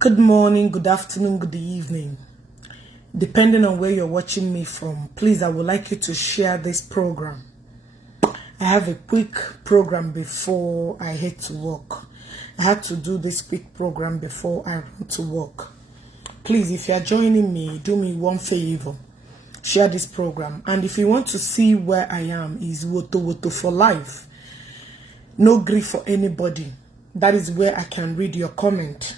Good morning, good afternoon, good evening. Depending on where you're watching me from, please, I would like you to share this program. I have a quick program before I head to work. I had to do this quick program before I run to work. Please, if you are joining me, do me one favor. Share this program. And if you want to see where I am, is Woto for life. No grief for anybody. That is where I can read your comment.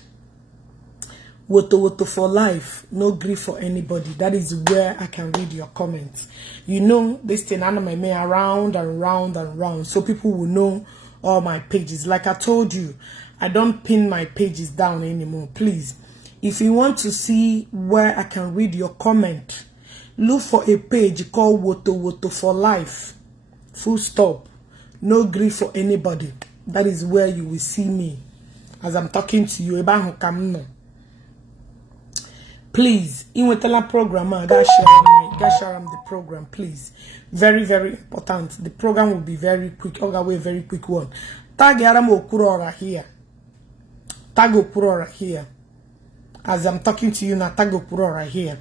Woto for life, no grief for anybody. That is where I can read your comments. You know, this thing I may around and round and round, so people will know all my pages. Like I told you, I don't pin my pages down anymore. Please, if you want to see where I can read your comment, look for a page called Woto for life. Full stop. No grief for anybody. That is where you will see me as I'm talking to you. Please, in the program, I gotta share the program, please. Very, very important. The program will be very quick. I'll go a very quick one. Tag Okwuluora here. Tag Okwuluora here. As I'm talking to you now, tag Okwuluora here.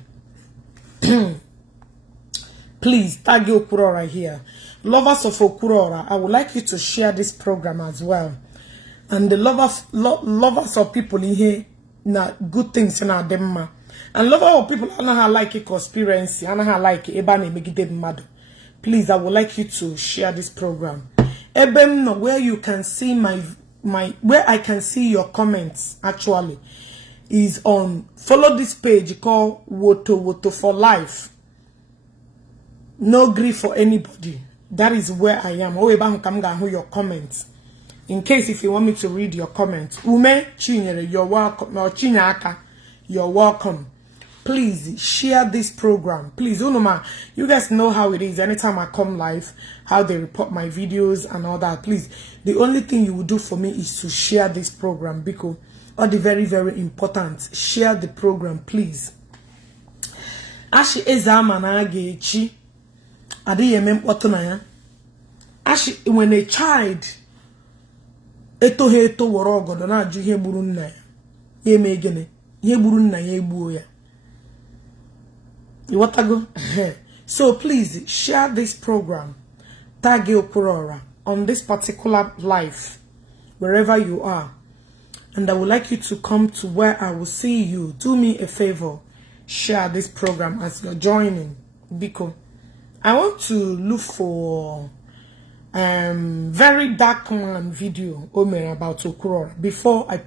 Please, tag Okwuluora here. Lovers of Okwuluora, I would like you to share this program as well. And the lovers of people in here, na good things in our demma. And lover of people, I know how like a conspiracy, I know how like ebane megide mad. Please, I would like you to share this program. Ebem, where you can see where I can see your comments actually is on follow this page called Woto for life. No grief for anybody. That is where I am. Oh, your comments. In case if you want me to read your comments, Ume Chinyere, you're welcome. Or Chinyaka, you're welcome. Please share this program. Please, Unoma, you guys know how it is. Anytime I come live, how they report my videos and all that. Please, the only thing you will do for me is to share this program because all the very, very important. Share the program, please. Ashi ezamana gechi. Adi yemem otonaya. Ashi when a child eto worogo na aju ihe gburu nna ya. Ye me gene. Ihe gburu nna ya egbuo ya. You want to go? So please share this program. Tag Okwuluora on this particular live, wherever you are. And I would like you to come to where I will see you. Do me a favor. Share this program as you're joining. Because I want to look for Verydarkman video about Okwuluora before I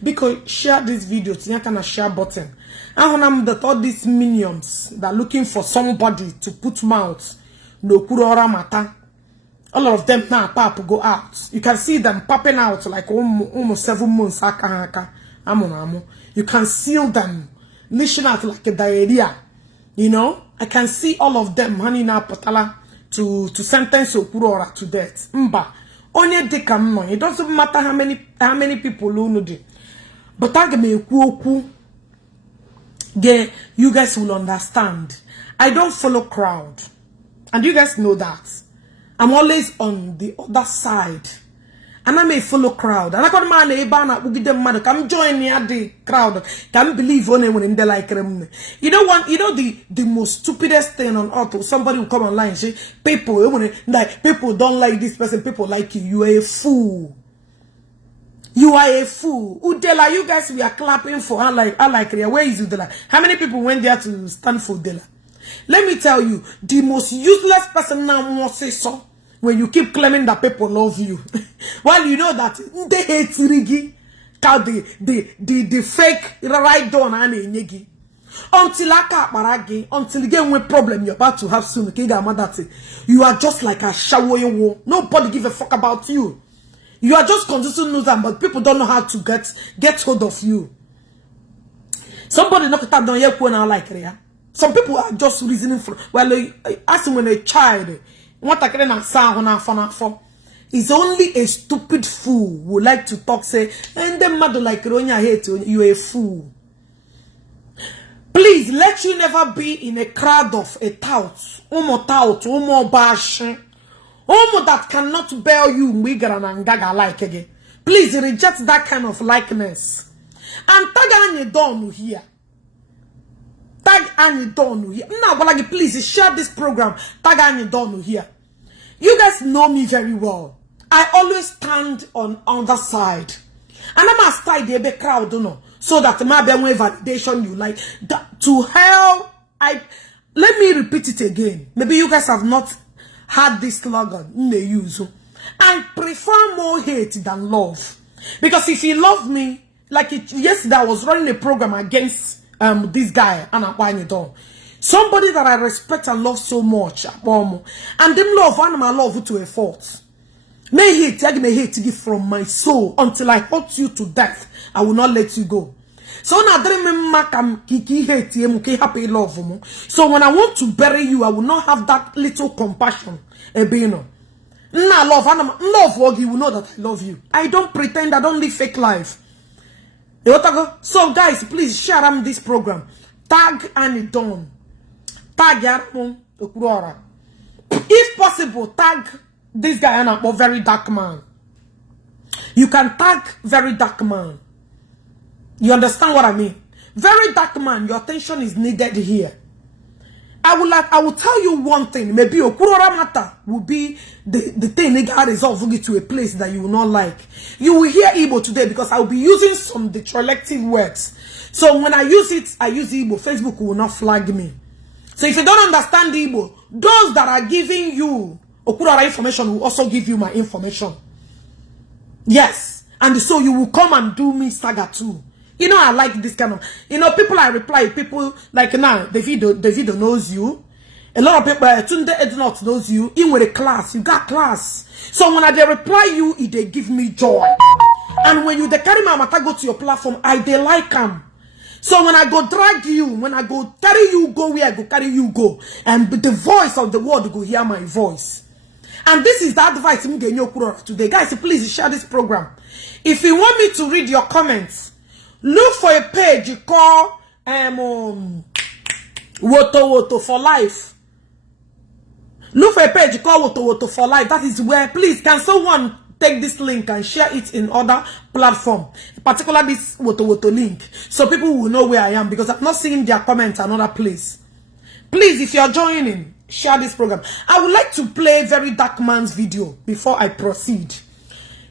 because share this video to kind of share button. And I'm that all these minions that are looking for somebody to put mouth no Okwuluora matter. All of them now pop go out. You can see them popping out like almost 7 months. You can see them lashing out like a diarrhea. You know, I can see all of them honey now potala to sentence Okwuluora to death. Mba. Onye de kam. It doesn't matter how many people who know it. But I me ku you guys will understand. I don't follow crowd. And you guys know that. I'm always on the other side. And I may follow crowd. And I can't man come join me at the crowd. Can't believe only when they like them. You know the most stupidest thing on earth. Somebody will come online and say, people don't like this person, people like you. You are a fool. You are a fool. Udela, you guys we are clapping for her like where is Udela? How many people went there to stand for Udela? Let me tell you, the most useless person now must say so. When you keep claiming that people love you, while you know that they hate Rigi, the fake right down and nyegi. Until you get one problem you're about to have soon, you are just like a shower. Nobody give a fuck about you. You are just consistent news, but people don't know how to get hold of you. Somebody knock it out down here when I like it. Some people are just reasoning for as when a child. What I can say, is only a stupid fool who like to talk, say, and the mother like Ronya hate you a fool. Please let you never be in a crowd of a tout, umo bash, that cannot bear you, Migran and Gaga like again. Please reject that kind of likeness. And tag Annie Donu here. Tag Annie Donu here. Now, but please share this program. Tag Annie Donu here. You guys know me very well. I always stand on other side. And I'm a style the crowd, you know, so that my validation you like that to hell. Let me repeat it again. Maybe you guys have not had this slogan in the use. I prefer more hate than love. Because if you love me, like yesterday I was running a program against this guy, somebody that I respect and love so much, and them love and my love to a fault. May hate from my soul until I hurt you to death. I will not let you go. So now happy love. So when I want to bury you, I will not have that little compassion. Love you will know that I love you. I don't pretend, I don't live fake life. So guys, please share this program. Tag Annie Don. Tag Okwuluora. If possible, tag this guy and Verydarkman. You can tag Verydarkman. You understand what I mean? Verydarkman, your attention is needed here. I will tell you one thing. Maybe Okwuluora matter will be the thing that resolve to a place that you will not like. You will hear Igbo today because I will be using some retrolective words. So when I use it, I use Igbo. Facebook will not flag me. So if you don't understand Igbo, those that are giving you Okwuluora information will also give you my information. Yes. And so you will come and do me saga too. You know, I like this kind of, people I reply, people like now, the video knows you. A lot of people, Tunde Ednot knows you. In with a class, you got class. So when I reply you, they give me joy. And when they carry my matter, go to your platform, they like them. So when I go drag you, when I go carry you, go where I go carry you, go. And the voice of the world go hear my voice. And this is the advice I'm giving you today. Guys, please share this program. If you want me to read your comments, look for a page you call Woto for Life. Look for a page you call Woto for Life. That is where, please, can someone take this link and share it in other platform, particularly this Woto link, so people will know where I am, because I'm not seeing their comments another place. Please, if you are joining, share this program. I would like to play Verydarkman's video before I proceed.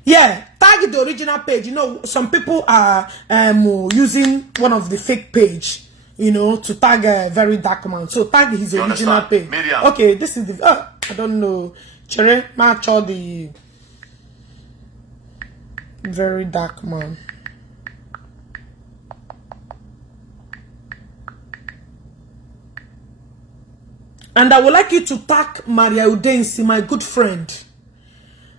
Yeah, tag the original page. Some people are using one of the fake page, to tag Verydarkman. So tag his original page. Medium. Okay, this is the, I don't know. Chere, match all the Verydarkman. And I would like you to tag Maria Udensi, my good friend.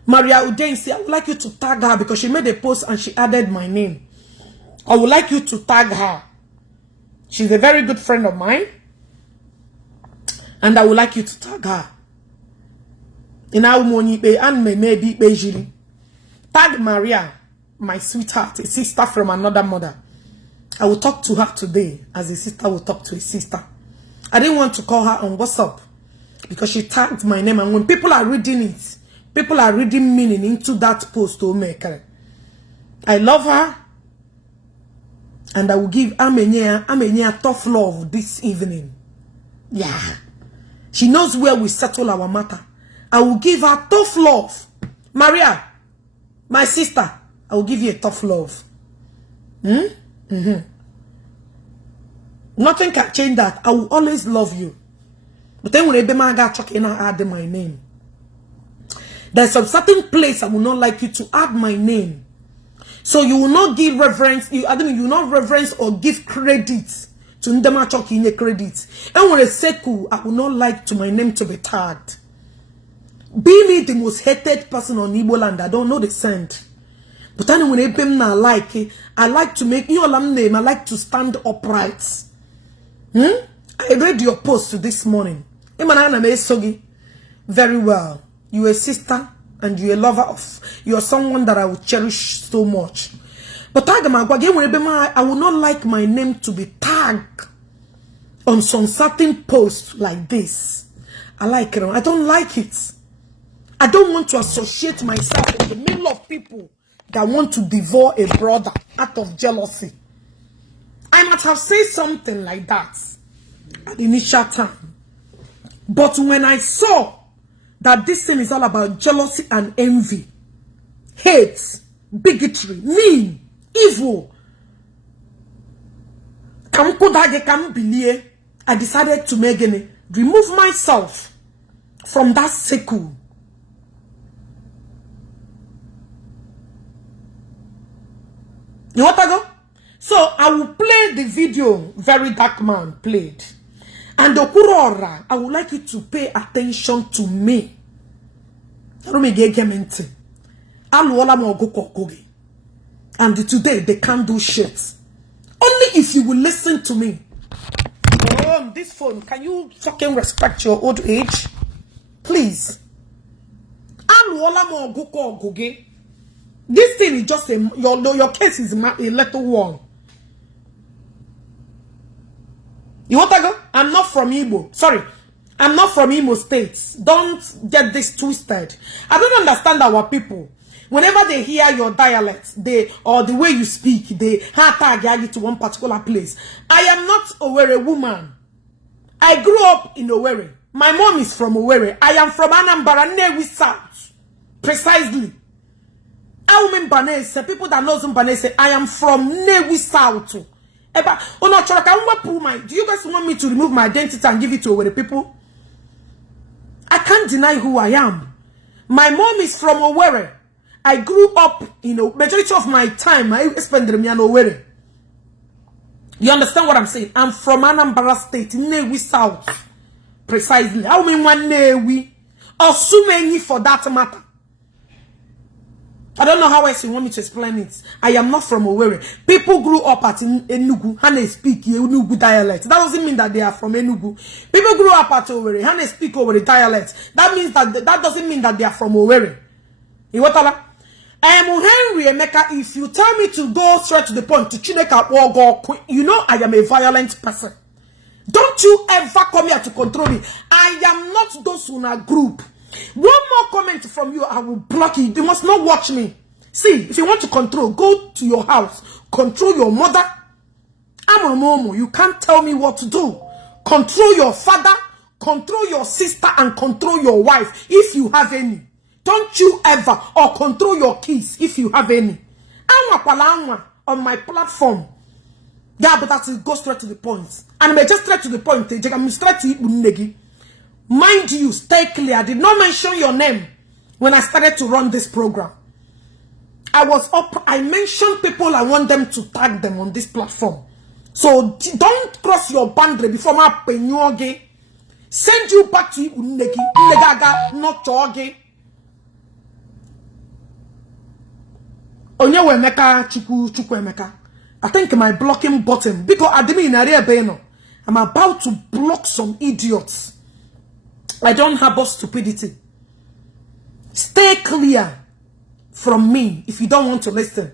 Maria Udensi, I would like you to tag her because she made a post and she added my name. I would like you to tag her. She's a very good friend of mine. And I would like you to tag her. Tag Maria, my sweetheart, a sister from another mother. I will talk to her today as a sister will talk to a sister. I didn't want to call her on WhatsApp because she tagged my name. And when people are reading it, people are reading meaning into that post to make her. I love her. And I will give Amenya tough love this evening. Yeah. She knows where we settle our matter. I will give her tough love. Maria, my sister, I will give you a tough love. Nothing can change that. I will always love you. But then when I talking, I add my name. There's some certain place I will not like you to add my name. So you will not give reverence. You will not reverence or give credit to Ndema Choki in credit. And when I say cool, I will not like to my name to be tagged. Be me the most hated person on Igbo Land. I don't know the scent. But then when I like to make your name. I like to stand upright. I read your post this morning. Very well. You're a sister and you're a lover of. You're someone that I will cherish so much. But I will not like my name to be tagged on some certain post like this. I like it. I don't like it. I don't want to associate myself in the middle of people that want to devour a brother out of jealousy. I might have said something like that at the initial time. But when I saw that this thing is all about jealousy and envy, hate, bigotry, mean, evil, I decided to remove myself from that circle. You know what I go? So I will play the video Verydarkman played. And Okwuluora, I would like you to pay attention to me. And today they can't do shit. Only if you will listen to me. This phone, can you fucking respect your old age? Please. This thing is just your case is a little one. You want to go? I'm not from Igbo. Sorry. I'm not from Imo State. Don't get this twisted. I don't understand our people. Whenever they hear your dialect, or the way you speak, they tag you to one particular place. I am not Owerri woman. I grew up in Owerri. My mom is from Owerri. I am from Anambra, Nnewi South. Precisely. People that know Mbanese say, I am from Nnewi South. Do you guys want me to remove my identity and give it to Owerri people? I can't deny who I am. My mom is from Owerri. I grew up, majority of my time, I spent in Owerri. You understand what I'm saying? I'm from Anambra State, Nnewi South. Precisely. How many one Nnewi? Or so many for that matter. I don't know how else you want me to explain it. I am not from Owerri. People grew up at Enugu and they speak Enugu dialect. That doesn't mean that they are from Enugu. People grew up at Owerri and they speak Owerri dialect. That means that doesn't mean that they are from Owerri. I am Henry Emeka. If you tell me to go straight to the point, to Chineka or go, you know I am a violent person. Don't you ever come here to control me. I am not those in a group. One more comment from you, I will block you. You must not watch me. See, if you want to control, go to your house. Control your mother. I'm a momo. You can't tell me what to do. Control your father, control your sister, and control your wife, if you have any. Don't you ever, or control your kids, if you have any. I'm on my platform. Yeah, but that's it. Go straight to the point. And I'm just straight to the point. I'm straight to it. Mind you, stay clear. I did not mention your name when I started to run this program. I mentioned people I want them to tag them on this platform. So don't cross your boundary before my penyoge. Send you back to Unegi. Not Choge. Onyewe Emeka Chukwu Emeka. I think my blocking button, because I'm about to block some idiots. I don't harbor stupidity. Stay clear from me if you don't want to listen.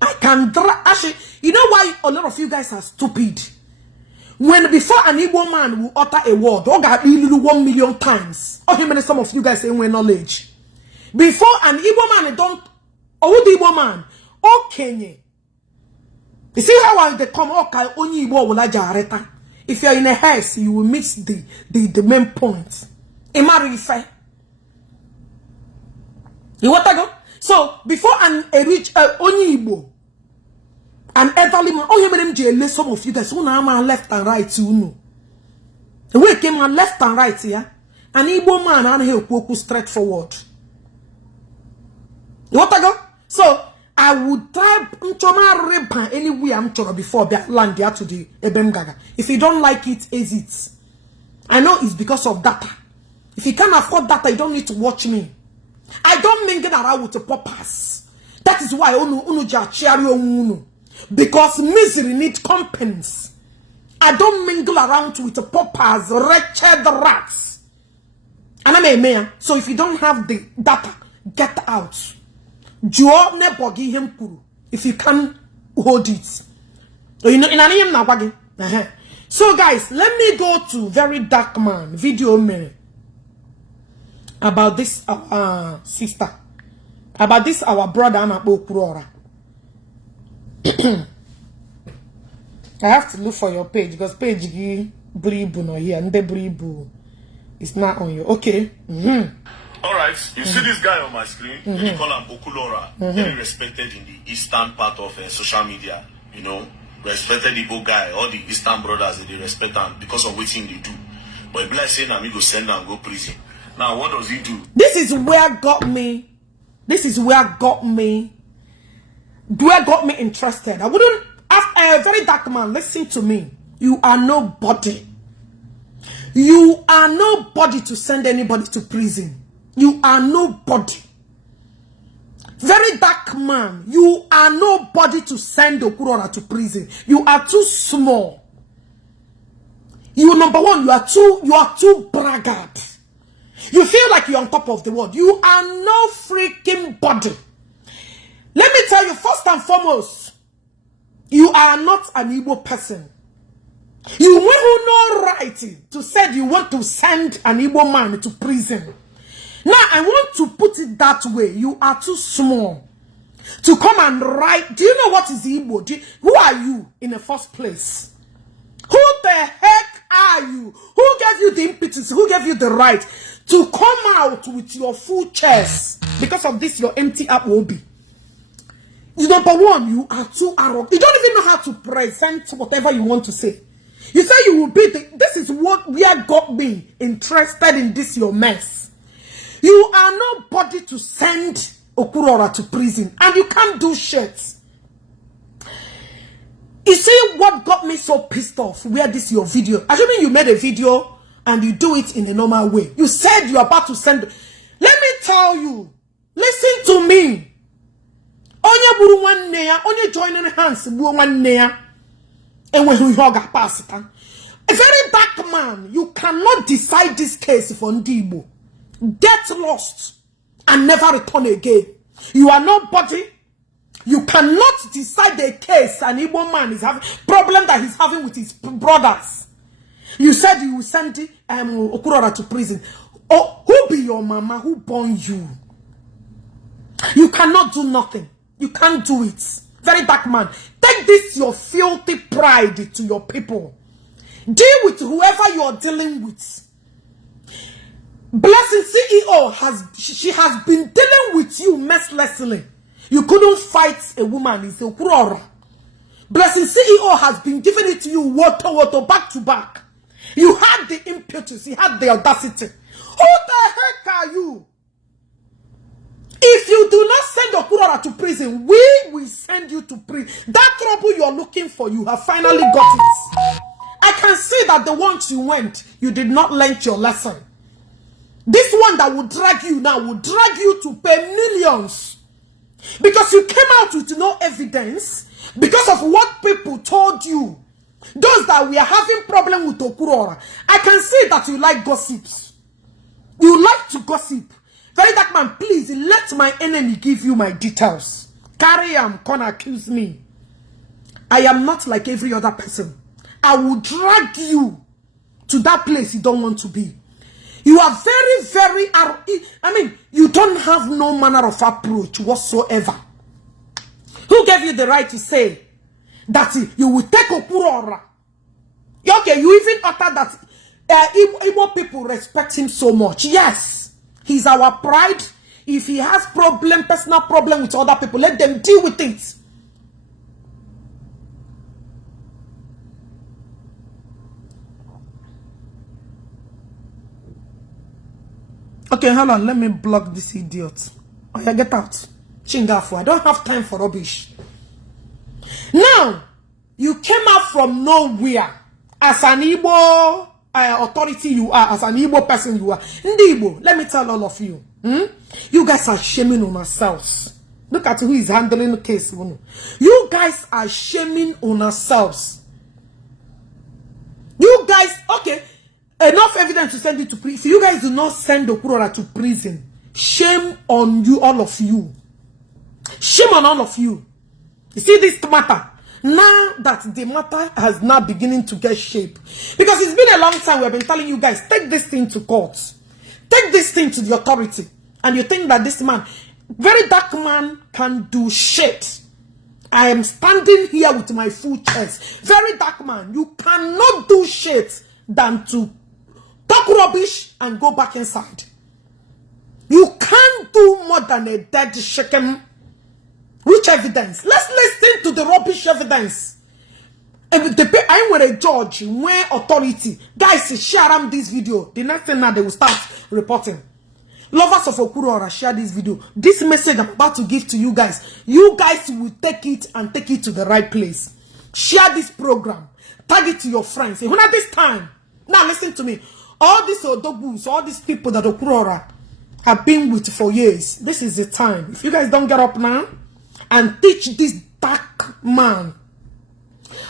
I can actually, you know why a lot of you guys are stupid? When before an Igbo man will utter a word, or got 1 million times, or many some of you guys say we knowledge. Before an Igbo man don't, or the Igbo man, okay. You see how they come, okay, only Igbo will ajareta. If you're in a house, you will miss the main point. You want to go? So before an rich only Igbo, an elderly man, oh, you made him jail. Some of you guys, who now left and right, you know. The way came on left and right here, an Igbo man and he will straight forward. You want to go? So I would type anywhere I'm sure before land there to the Gaga. If you don't like it, exit. I know it's because of data. If you can't afford data, you don't need to watch me. I don't mingle around with the poppers. That is why because misery needs companies. I don't mingle around with the poppers, wretched rats. And I'm a mayor. So if you don't have the data, get out. If you can't hold it. So guys, let me go to Verydarkman video minute about this sister, about this our brother Okwuluora. I have to look for your page because page Bribu no here and the Bribu is not on you. Okay. All right. You see this guy on my screen? We call him Okwuluora. Very respected in the eastern part of social media. You know, respected Igbo guy. All the eastern brothers they respect him because of what they do. But if like saying I'm go send him go prison. Now what does he do? This is where got me. This is where got me. Where got me interested. I wouldn't. Verydarkman, listen to me. You are nobody. You are nobody to send anybody to prison. You are nobody. Verydarkman, you are nobody to send Okwuluora to prison. You are too small. You number one, you are too braggart. You feel like you're on top of the world. You are no freaking body. Let me tell you, first and foremost, you are not an Igbo person. You will no right to say you want to send an Igbo man to prison. Now, I want to put it that way. You are too small to come and write. Do you know what is Igbo? Who are you in the first place? Who the heck are you? Who gave you the impetus? Who gave you the right to come out with your full chest? Because of this, your empty up will be. Number one, you are too arrogant. You don't even know how to present whatever you want to say. You say you will be this is what we have got me interested in this your mess. You are nobody to send Okwuluora to prison. And you can't do shit. You see what got me so pissed off? Where this your video? Assuming you made a video and you do it in a normal way. You said you're about to send. Let me tell you. Listen to me. Onye buru nwanne ya, onye joining hands buru nwanne ya. Enweghị ihe ọ ga-pass ta. A very dark man, you cannot decide this case for Ndi Igbo. Get lost and never return again. You are nobody. You cannot decide the case an Igbo man is having problem that he's having with his brothers. You said you will send Okwuluora to prison. Oh, who be your mama? Who born you? You cannot do nothing. You can't do it. Verydarkman, take this your filthy pride to your people. Deal with whoever you're dealing with. Blessing CEO has been dealing with you mercilessly. You couldn't fight a woman. It's Okwuluora. Blessing CEO has been giving it to you water, back to back. You had the impetus. You had the audacity. Who the heck are you? If you do not send Okwuluora to prison, we will send you to prison. That trouble you're looking for, you have finally got it. I can see that the ones you went, you did not learn your lesson. This one that will drag you now will drag you to pay millions. Because you came out with no evidence. Because of what people told you. Those that we are having problem with Okwuluora. I can see that you like gossips. You like to gossip. Verydarkman, please let my enemy give you my details. Carry him, can't accuse me. I am not like every other person. I will drag you to that place you don't want to be. You are very, very, I mean, you don't have no manner of approach whatsoever. Who gave you the right to say that you will take Okwuluora? Okay, you even utter that Igbo people respect him so much. Yes. He's our pride. If he has personal problem with other people, let them deal with it. Okay, hold on. Let me block this idiot. Oh, yeah, get out. Chingafu. I don't have time for rubbish. Now, you came out from nowhere as an Igbo authority you are, as an Igbo person you are. Ndi Igbo, let me tell all of you. You guys are shaming on yourselves. Look at who is handling the case. You guys are shaming on yourselves. You guys, okay, enough evidence to send you to prison. If you guys do not send Okwuluora to prison, shame on you, all of you. Shame on all of you. You see this matter? Now that the matter has now beginning to get shape. Because it's been a long time we've been telling you guys, take this thing to court. Take this thing to the authority. And you think that this man, Verydarkman, can do shit. I am standing here with my full chest. Verydarkman, you cannot do shit than to talk rubbish and go back inside. You can't do more than a dead chicken. Which evidence? Let's listen to the rubbish evidence. And I'm with a judge, where authority. Guys, share this video. The next thing now they will start reporting. Lovers of Okwuluora, share this video. This message I'm about to give to you guys will take it and take it to the right place. Share this program. Tag it to your friends. When at this time, now listen to me. All these odobus, all these people that Okwuluora have been with for years, this is the time. If you guys don't get up now and teach this dark man,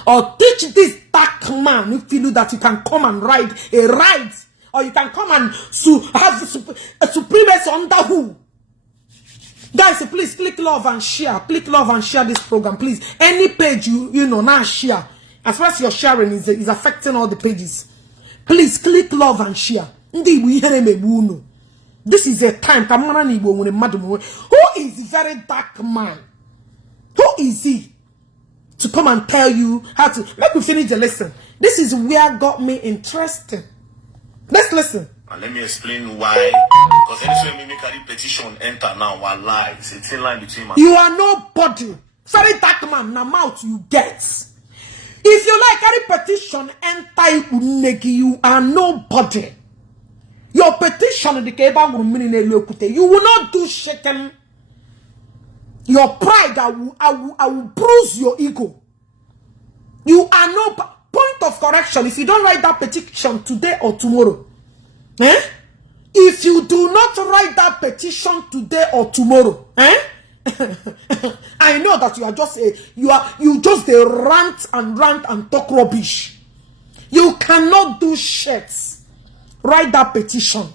or teach this dark man who feel that you can come and ride a ride, or you can come and have a supremacy under who? Guys, please click love and share. Click love and share this program, please. Any page you know now share. As far as your sharing is affecting all the pages. Please click love and share. Ndi Igbo. This is a time. Who is the very dark man? Who is he to come and tell you how to? Let me finish the lesson. This is where got me interested. Let's listen. And let me explain why. Because anytime we make a petition enter now, one lie. It's a thin line between. You are nobody. Verydarkman, na mouth you get. If you like any petition enter, you are nobody. Your petition, you will not do shaken. Your pride, I will bruise your ego. You are no point of correction. If you don't write that petition today or tomorrow, if you do not write that petition today or tomorrow, I know that you are just you just a rant and talk rubbish. You cannot do shit. Write that petition.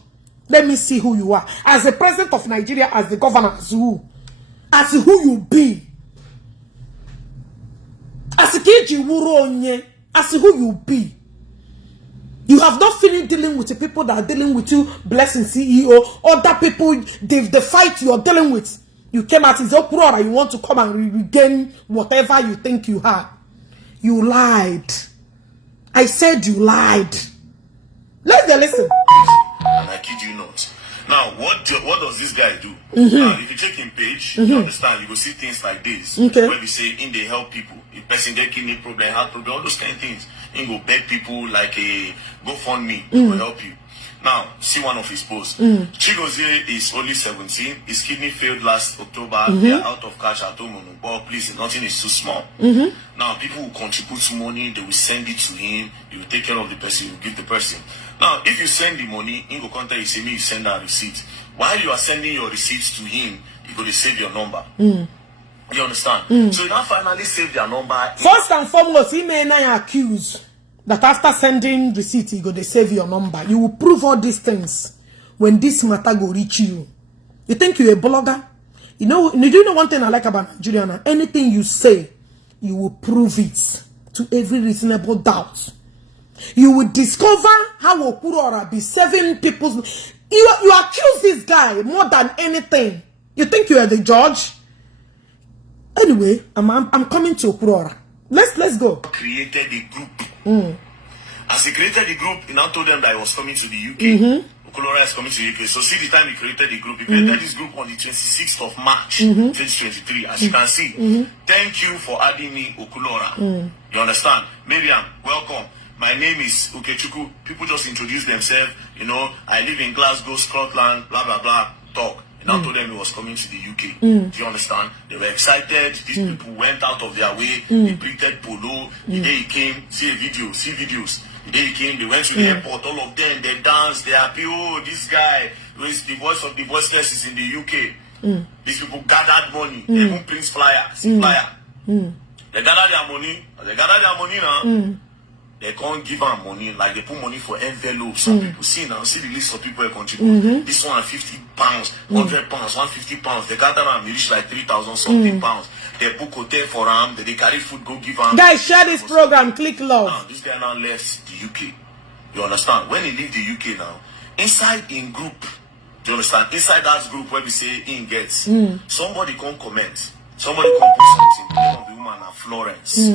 Let me see who you are. As the president of Nigeria, as the governor, as who you be. As who you be. You have not finished dealing with the people that are dealing with you, blessing CEO, other people, the fight you are dealing with. You came out as Okwuluora, you want to come and regain whatever you think you have. You lied. I said you lied. Let's listen. And I kid you not. Now, what does this guy do? Now, if you check in page, you understand, you will see things like this. Okay. Where we say, they help people. If person get kidney problem, heart problem, all those kind of things. He go beg people like a GoFundMe to help you. Now, see one of his posts. Chigozie is only 17. His kidney failed last October. They are out of cash at home. But please, nothing is too small. Now, people will contribute money. They will send it to him. He will take care of the person. He will give the person. Now, if you send the money, he will contact you, say, me, you send that receipt. While you are sending your receipts to him, he will save your number. You understand? So you now finally save their number. First and foremost, he may not accuse that after sending receipt, he go to save your number. You will prove all these things when this matter go reach you. You think you're a blogger? You do know one thing I like about Nigeria? Anything you say, you will prove it to every reasonable doubt. You will discover how Okwuluora be saving people's. You accuse this guy more than anything. You think you are the judge? Anyway, I'm coming to Okwuluora. Let's go. Created a group. As he created the group, he now told them that he was coming to the UK. Okwuluora is coming to the UK. So see the time he created the group. He created this group on the 26th of March, 2023. As you can see. Thank you for adding me, Okwuluora. You understand? Miriam, welcome. My name is Okechukwu. People just introduce themselves. I live in Glasgow, Scotland, blah, blah, blah. Talk. And I told them he was coming to the UK. Do you understand? They were excited. These people went out of their way. They printed polo. The day he came, see videos. The day he came, they went to the airport. All of them, they danced. They happy. Oh, this guy, who is the voice of the voiceless, is in the UK. These people gathered money. They even print flyers. They gathered their money. Now. They can't give them money, like they put money for envelopes. Some people see the list of people they contribute. This one £50, £100, £150. They gather them, they reach like 3,000 something pounds. They book hotel for them, they carry food, go give them. Guys, share this program, click love. Now, this guy now left the UK. You understand? When he leave the UK now, inside group, do you understand? Inside that group where we say in gets, somebody can't comment. Somebody come put something. The name of the woman are Florence.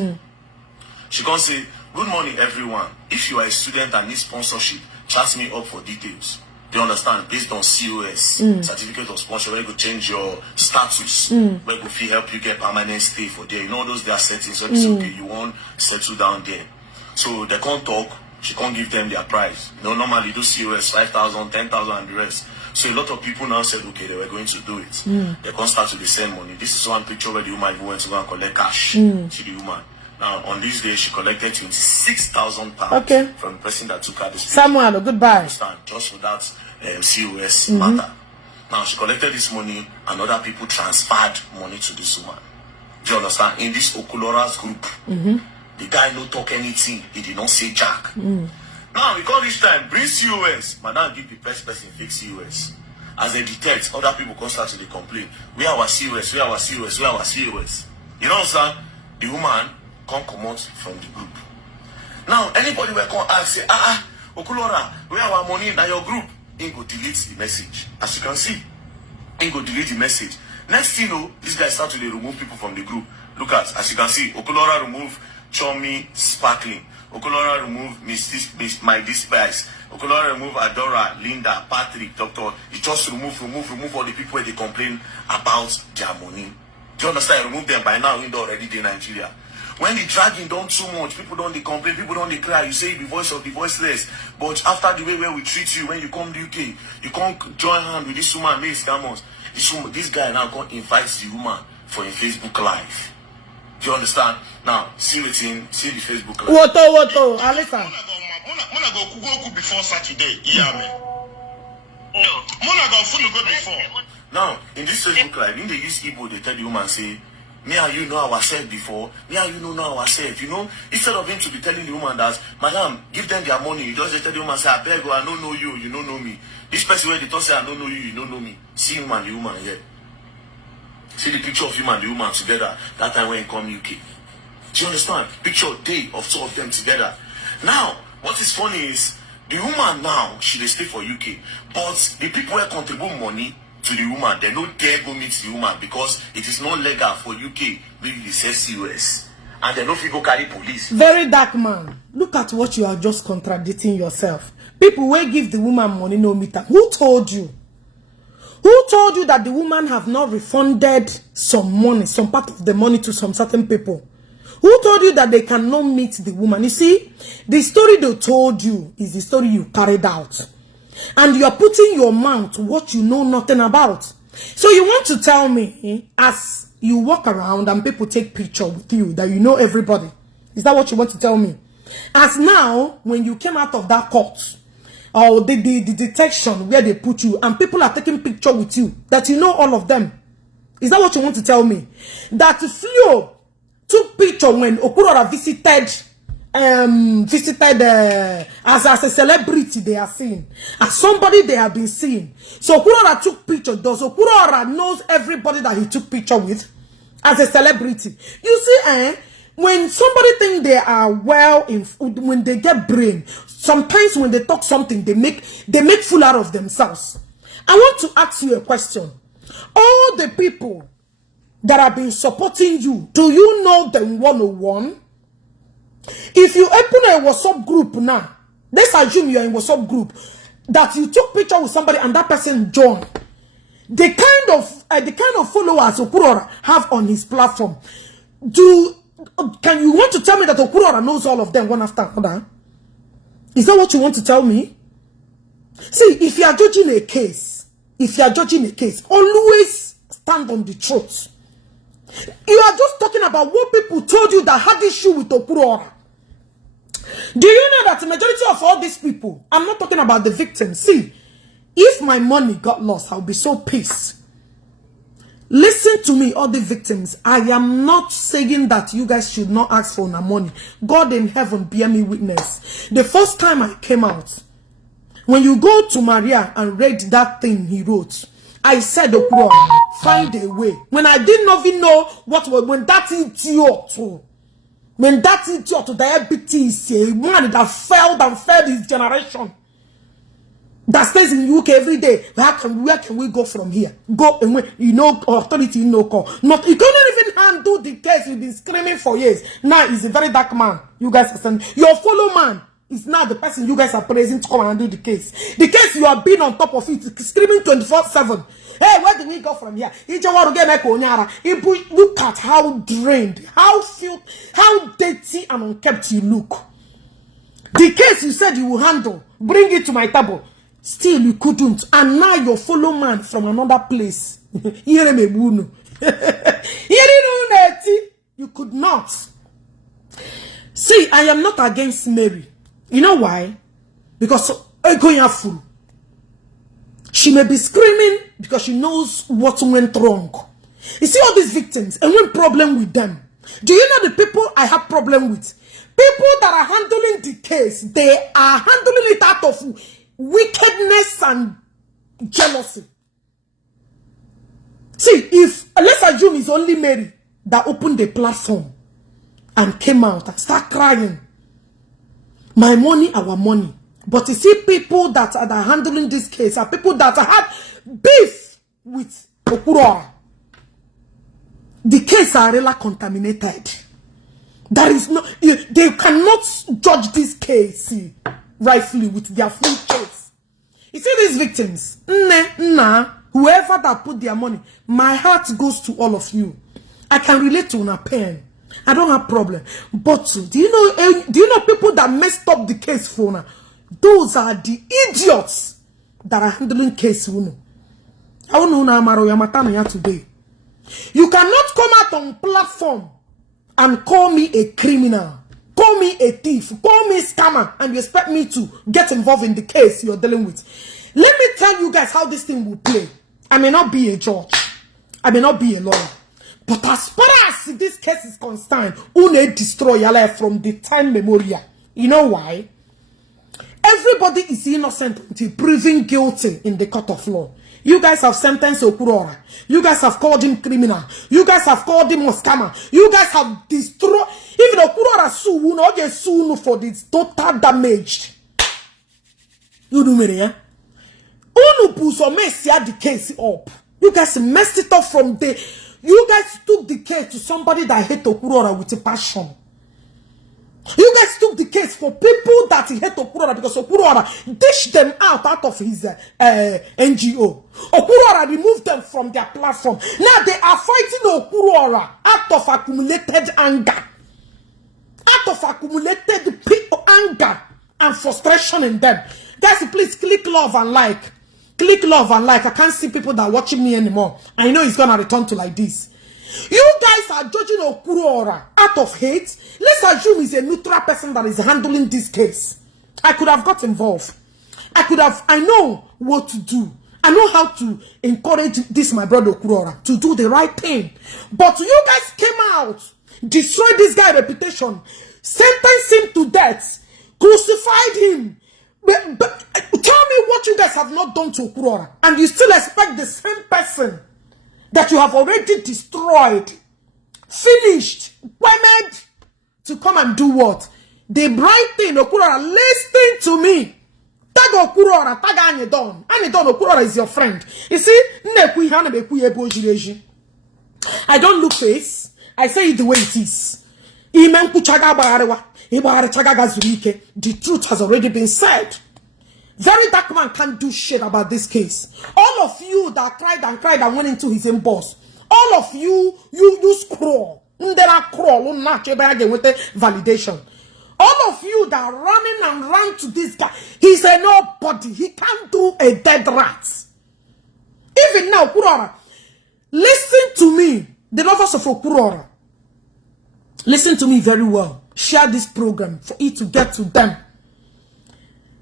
She can say, "Good morning, everyone. If you are a student and need sponsorship, chat me up for details." Do you understand? Based on COS, certificate of sponsor, where you go change your status, where you go help you get permanent stay for there. You know those their settings. So it's okay, you want settle down there. So they can't talk. She can't give them their price. You know, normally do COS 5,000, 10,000, and the rest. So a lot of people now said, okay, they were going to do it. They can't start to send money. This is one picture where the woman even went to go and collect cash to the woman. Now, on this day, she collected 26,000 pounds from the person that took her this picture. Samuel, goodbye. Just for that COS matter. Now, she collected this money and other people transferred money to this woman. Do you understand? In this Okwuluora's group, the guy no talk anything. He did not say jack. Now, we call this time, bring COS. Madam give the first person fake COS. As they detect, other people come start to complain. Where our COS? Where our COS? Where our COS? You know, sir? The woman can't come out from the group. Now, anybody will come ask, say, Okwuluora, where our money in your group? He go delete the message. As you can see, he go delete the message. Next thing you know, this guy start to remove people from the group. Look at, as you can see, Okwuluora remove Chomi Sparkling. Okwuluora remove My Despise. Okwuluora remove Adora, Linda, Patrick, Doctor. He just remove all the people where they complain about their money. Do you understand? Remove them by now in already in Nigeria. When the dragging done too much, people don't complain, people don't cry. You say the voice of the voiceless. But after the way where we treat you, when you come to UK, you can't join hand with this woman, Miss Damos. This guy now can't invite the woman for a Facebook Live. Do you understand? Now, see the Facebook Live. Woto, Alisa. Mona go before Saturday. No. Mona go before. Now, in this Facebook Live, in the use Igbo, they tell the woman, say, me and you know ourselves before. Me and you know ourselves. You know, instead of him to be telling the woman that, Madam, give them their money. You just tell the woman, say, I beg you, I don't know you. You don't know me. This person where they talk say, I don't know you. You don't know me. See him and the woman here. See the picture of him and the woman together. That time when he come UK. Do you understand? Picture day of two of them together. Now, what is funny is, the woman now, she dey stay for UK. But the people who contribute money to the woman, they don't dare go meet the woman because it is not legal for UK maybe they say COS and they don't go carry police. Verydarkman, look at what you are just contradicting yourself. People will give the woman money no meter. Who told you? Who told you that the woman have not refunded some money, some part of the money to some certain people? Who told you that they cannot meet the woman? You see, the story they told you is the story you carried out. And you are putting your mouth to what you know nothing about. So you want to tell me, as you walk around and people take picture with you, that you know everybody. Is that what you want to tell me? As now, when you came out of that court, or the detection where they put you, and people are taking picture with you, that you know all of them. Is that what you want to tell me? That Flo took picture when Okwuluora visited as a celebrity they are seen, as somebody they have been seen. So Okwuluora took picture. Does Okwuluora knows everybody that he took picture with as a celebrity? You see, when somebody think they are well, when they get brain, sometimes when they talk something, they make fool out of themselves. I want to ask you a question. All the people that have been supporting you, do you know them 101? If you open a WhatsApp group now, let's assume you're in WhatsApp group, that you took picture with somebody and that person joined. The kind of followers Okwuluora have on his platform, can you want to tell me that Okwuluora knows all of them one after another? Is that what you want to tell me? See, if you are judging a case, always stand on the truth. You are just talking about what people told you that had issue with Okwuluora. Do you know that the majority of all these people, I'm not talking about the victims. See, if my money got lost, I'll be so pissed. Listen to me, all the victims. I am not saying that you guys should not ask for my money. God in heaven bear me witness. The first time I came out, when you go to Maria and read that thing he wrote, I said, Okwuluora, find a way. When I didn't even know when that idiot, diabetes, a man that failed his generation. that stays in UK every day. Where can we go from here? Go and authority no call. Not you couldn't even handle the case. You've been screaming for years. Now he's a very dark man. You guys are saying your follow man is now the person you guys are praising to come and handle the case. The case you have been on top of it, screaming 24/7. Hey, where do we go from here? Look at how drained, how dirty and unkept you look. The case you said you will handle, bring it to my table. Still you couldn't. And now your follow man from another place. You could not. See, I am not against Mary. You know why? Because she may be screaming because she knows what went wrong. You see all these victims and one problem with them. Do you know the people I have problem with? People that are handling the case, they are handling it out of wickedness and jealousy. See, let's assume it's only Mary that opened the platform and came out and start crying. My money, our money. But you see, people that are handling this case are people that have beef with Okwuluora. The case are really contaminated. There is no, they cannot judge this case rightfully with their full case. You see these victims, whoever that put their money, my heart goes to all of you. I can relate to una pain. I don't have problem. But do you know people that messed up the case for una? Those are the idiots that are handling case uno. I don't know today. You cannot come out on platform and call me a criminal, call me a thief, call me scammer, and you expect me to get involved in the case you're dealing with. Let me tell you guys how this thing will play. I may not be a judge, I may not be a lawyer, but as far as this case is concerned, une destroy your life from the time memorial. You know why? Everybody is innocent until proven guilty in the court of law. You guys have sentenced Okwuluora. You guys have called him criminal. You guys have called him a scammer. You guys have destroyed. Even Okwuluora sue, you know, get sued for this total damage. You do me, yeah? Unu puso messy the case up. You guys messed it up from there. You guys took the case to somebody that hate Okwuluora with a passion. You guys took the case for people that hate Okwuluora because Okwuluora dished them out of his NGO. Okwuluora removed them from their platform. Now they are fighting Okwuluora out of accumulated anger. Out of accumulated anger and frustration in them. Guys, please click love and like. Click love and like. I can't see people that are watching me anymore. I know it's going to return to like this. You guys are judging Okwuluora out of hate. Let's assume he's a neutral person that is handling this case. I could have got involved. I know what to do. I know how to encourage this, my brother Okwuluora, to do the right thing. But you guys came out, destroyed this guy's reputation, sentenced him to death, crucified him. But tell me what you guys have not done to Okwuluora, and you still expect the same person that you have already destroyed, finished, women to come and do what? The bright thing, Okwuluora, listen to me. Tag Okwuluora, tag Anidon. Anidon, Okwuluora is your friend. You see, I don't look face. I say it the way it is. The truth has already been said. Verydarkman can't do shit about this case. All of you that cried and went into his inbox, all of you scroll. Validation. All of you that are running and ran to this guy, he's a nobody. He can't do a dead rat. Even now, Okwuluora, listen to me. The lovers of Okwuluora, listen to me very well. Share this program for it to get to them.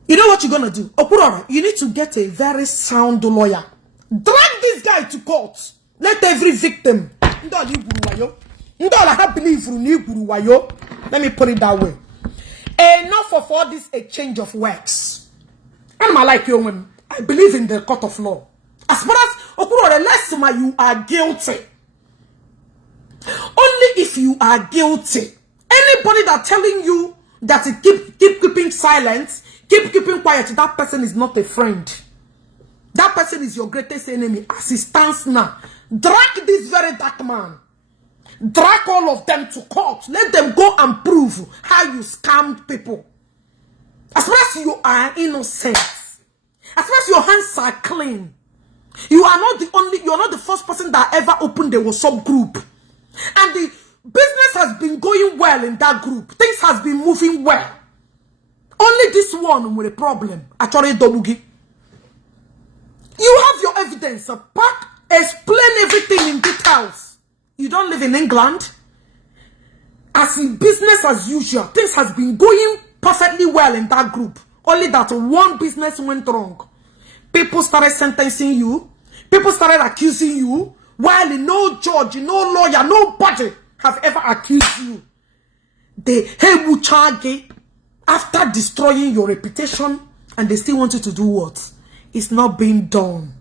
You know what you're gonna do? Okwuluora, you need to get a very sound lawyer. Drag this guy to court. Let every victim. Let me put it that way. Enough of all this exchange of works. And like you, I believe in the court of law. As far as Okwuluora, you are guilty. Only if you are guilty. Anybody that telling you that keep keeping silence, Keep keeping quiet. That person is not a friend. That person is your greatest enemy as he stands now. Drag this very dark man. Drag all of them to court. Let them go and prove how you scammed people. As far as you are innocent, as far as your hands are clean, you are not the first person that ever opened the WhatsApp group. And the business has been going well in that group. Things has been moving well. Only this one with a problem. Actually, Dobugi. You have your evidence. Explain everything in details. You don't live in England. As in business as usual, things has been going perfectly well in that group. Only that one business went wrong. People started sentencing you. People started accusing you. While no judge, no lawyer, nobody have ever accused you. They will charge you after destroying your reputation, and they still want you to do what? It's not being done.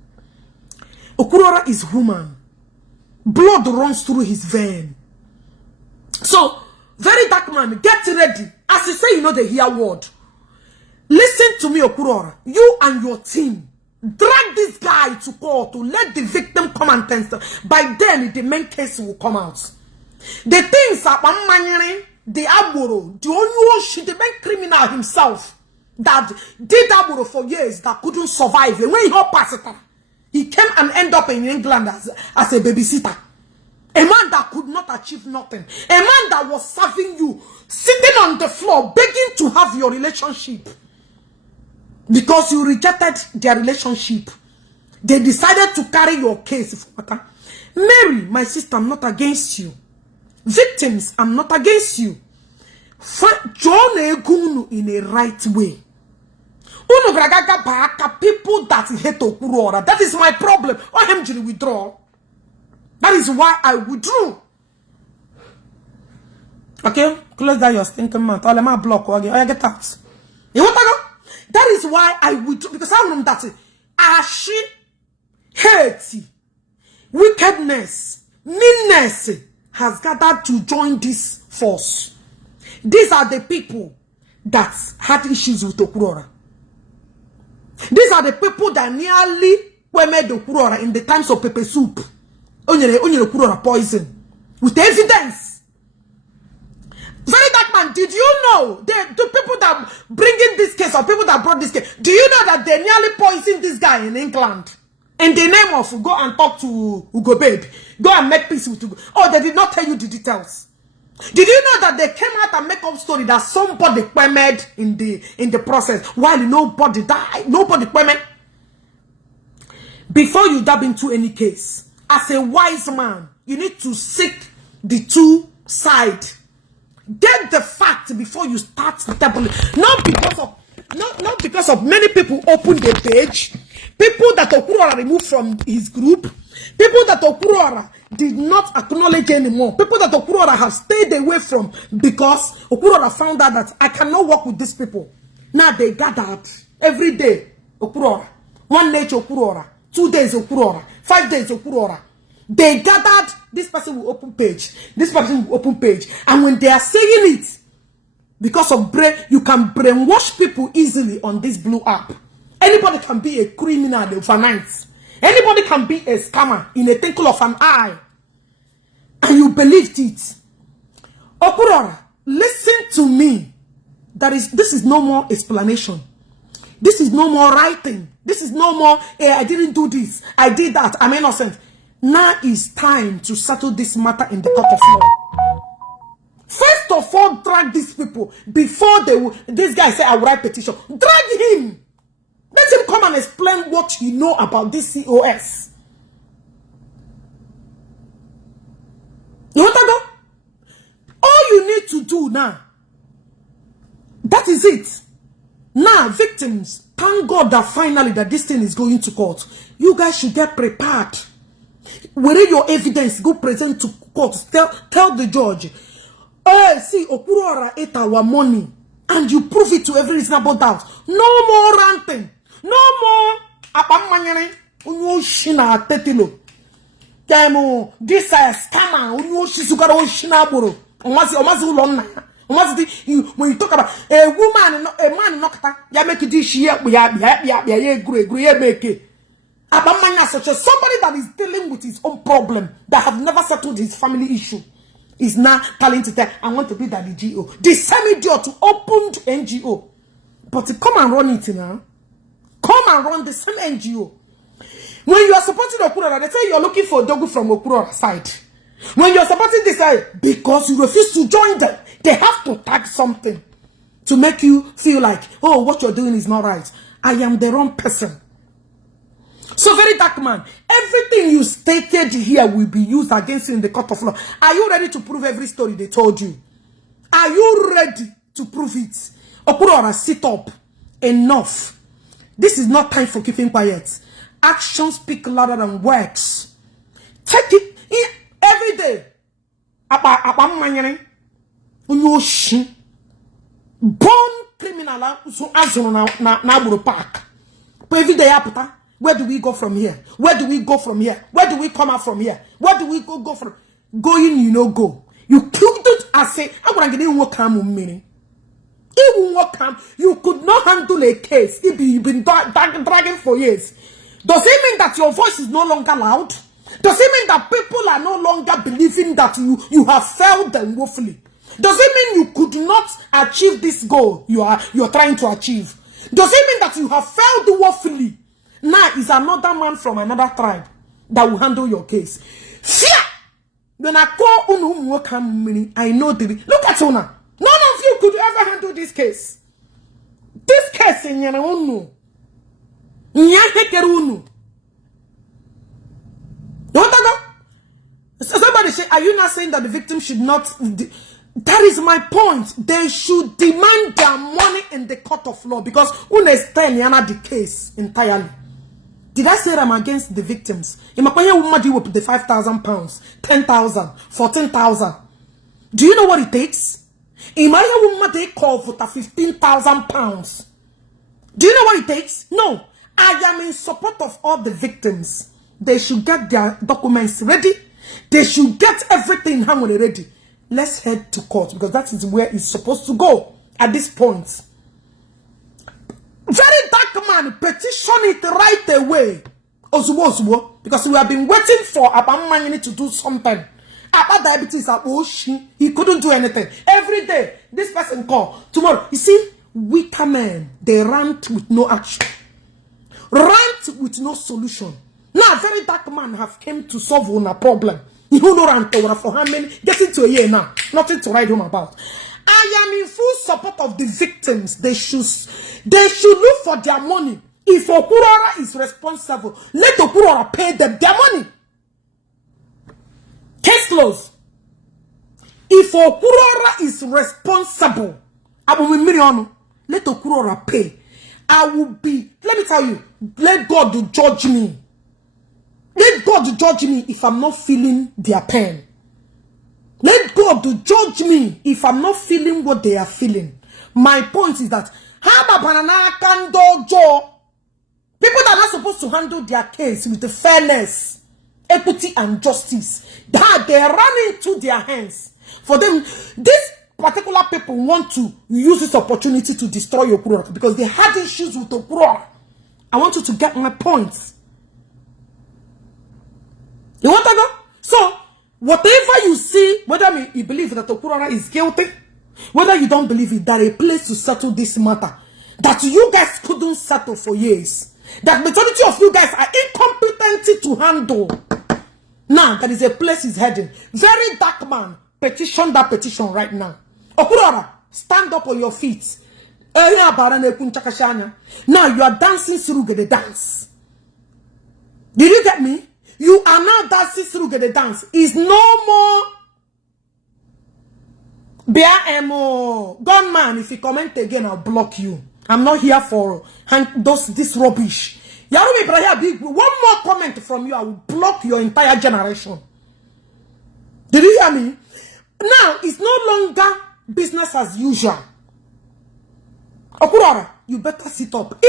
Okwuluora is human. Blood runs through his vein. So, Verydarkman, get ready. As you say, you know the hear word. Listen to me, Okwuluora. You and your team, drag this guy to court to let the victim come and testify. By then, the main case will come out. The things are the Aboro, the main criminal himself that did Aboro for years that couldn't survive. And when he got past it, he came and ended up in England as a babysitter. A man that could not achieve nothing. A man that was serving you, sitting on the floor, begging to have your relationship. Because you rejected their relationship. They decided to carry your case. Mary, my sister, I'm not against you. Victims, I'm not against you. John Egunu in a right way. People that hate Okwuluora. That is my problem. I am to withdraw. That is why I withdrew. Okay? Close down your stinking mouth. All my block. Okay? I get out. You want to go? That is why I withdrew. Because I know that Ashi, hate, wickedness, meanness has gathered to join this force. These are the people that had issues with Okwuluora. These are the people that nearly were made Okwuluora in the times of pepper soup. Only Okwuluora poison. With evidence. Verydarkman, did you know the people that bringing this case or people that brought this case, do you know that they nearly poisoned this guy in England? In the name of go and talk to Ugo Babe. Go and make peace with Ugo. Oh, they did not tell you the details. Did you know that they came out and make up story that somebody quemed in the process while nobody died? Nobody quemed. Before you dab into any case, as a wise man, you need to seek the two sides. Get the fact before you start dabbling. Not because of many people open the page. People that Okwuluora removed from his group. People that Okwuluora did not acknowledge anymore. People that Okwuluora have stayed away from because Okwuluora found out that I cannot work with these people. Now they gathered every day. Okwuluora. 1 day Okwuluora. 2 days Okwuluora. 5 days Okwuluora. They gathered. This person will open page. This person will open page. And when they are saying it, because of brain, you can brainwash people easily on this blue app. Anybody can be a criminal overnight. Anybody can be a scammer in a twinkle of an eye. And you believed it. Okwuluora, listen to me. This is no more explanation. This is no more writing. This is no more, hey, I didn't do this. I did that. I'm innocent. Now is time to settle this matter in the court of law. First of all, drag these people before this guy say I will write petition. Drag him. Let him come and explain what he know about this COS. You want to go? All you need to do now, that is it. Now, victims, thank God that finally that this thing is going to court. You guys should get prepared. Where your evidence, go present to court. Tell the judge, hey, see, Okwuluora ate our money. And you prove it to every reasonable doubt. No more ranting. No more apamanyere. Unyoshina tetilo. This scammer. Unyoshisuka oshina boro. Omazi ulonna. When you talk about a woman, a man knocker, ya make it this year, we are make it. Such as somebody that is dealing with his own problem, that have never settled his family issue, is now telling to tell, I want to be that NGO. The same idiot to open to NGO. But to come and run it now. Come and run the same NGO. When you are supporting Okwuluora, they say you're looking for Dogu from Okwuluora side. When you're supporting this side, because you refuse to join them, they have to tag something to make you feel like, oh, what you're doing is not right. I am the wrong person. So, Verydarkman, everything you stated here will be used against you in the court of law. Are you ready to prove every story they told you? Are you ready to prove it? Okwuluora, sit up. Enough. This is not time for keeping quiet. Actions speak louder than words. Take it every day. Born criminal na park. But every day apata. Where do we go from here? Where do we go from here? Where do we come out from here? Where do we go from? Going, you know, go. You couldn't, I say, I'm going to get what come meaning. Even what come, you could not handle a case if you've been dragging for years. Does it mean that your voice is no longer loud? Does it mean that people are no longer believing that you have failed them woefully? Does it mean you could not achieve this goal you are trying to achieve? Does it mean that you have failed woefully? Now is another man from another tribe that will handle your case. Fear! When I call Unu, I know the look at Una. None of you could ever handle this case. This case in Unu. Somebody say, are you not saying that the victim should not? That is my point. They should demand their money in the court of law because Una is telling the case entirely. Did I say I'm against the victims? With the 5,000 pounds, 10,000, 14,000. Do you know what it takes? They call for 15,000 pounds. Do you know what it takes? No. I am in support of all the victims. They should get their documents ready. They should get everything ready. Let's head to court because that is where it's supposed to go at this point. Verydarkman, petition it right away. Because we have been waiting for Abamani to do something. About diabetes, he couldn't do anything. Every day, this person call. Tomorrow, you see, weaker men, they rant with no action. Rant with no solution. Now, Verydarkman have came to solve one problem. You don't know rant for how many? Get into a year now. Nothing to write home about. I am in full support of the victims. They should look for their money. If Okwuluora is responsible, let Okwuluora pay them their money. Case closed. If Okwuluora is responsible, I will be million. Let Okwuluora pay. I will be. Let me tell you. Let God judge me. Let God judge me if I'm not feeling their pain. Let God judge me if I'm not feeling what they are feeling. My point is that people that are not supposed to handle their case with the fairness, equity, and justice, that they run into their hands. For them, these particular people want to use this opportunity to destroy Okwuluora because they had issues with Okwuluora. I want you to get my points. You want to go? So, whatever you see, whether you believe that Okwuluora is guilty, whether you don't believe it, that a place to settle this matter that you guys couldn't settle for years, that majority of you guys are incompetent to handle. Now, there is a place he's heading. Verydarkman, petition that petition right now. Okwuluora, stand up on your feet. Now you are dancing through the dance. Did you get me? You are now dancing through the dance. It's no more gunman. If you comment again, I'll block you. I'm not here for this rubbish. One more comment from you, I will block your entire generation. Did you hear me? Now, it's no longer business as usual. Okwuluora, you better sit up.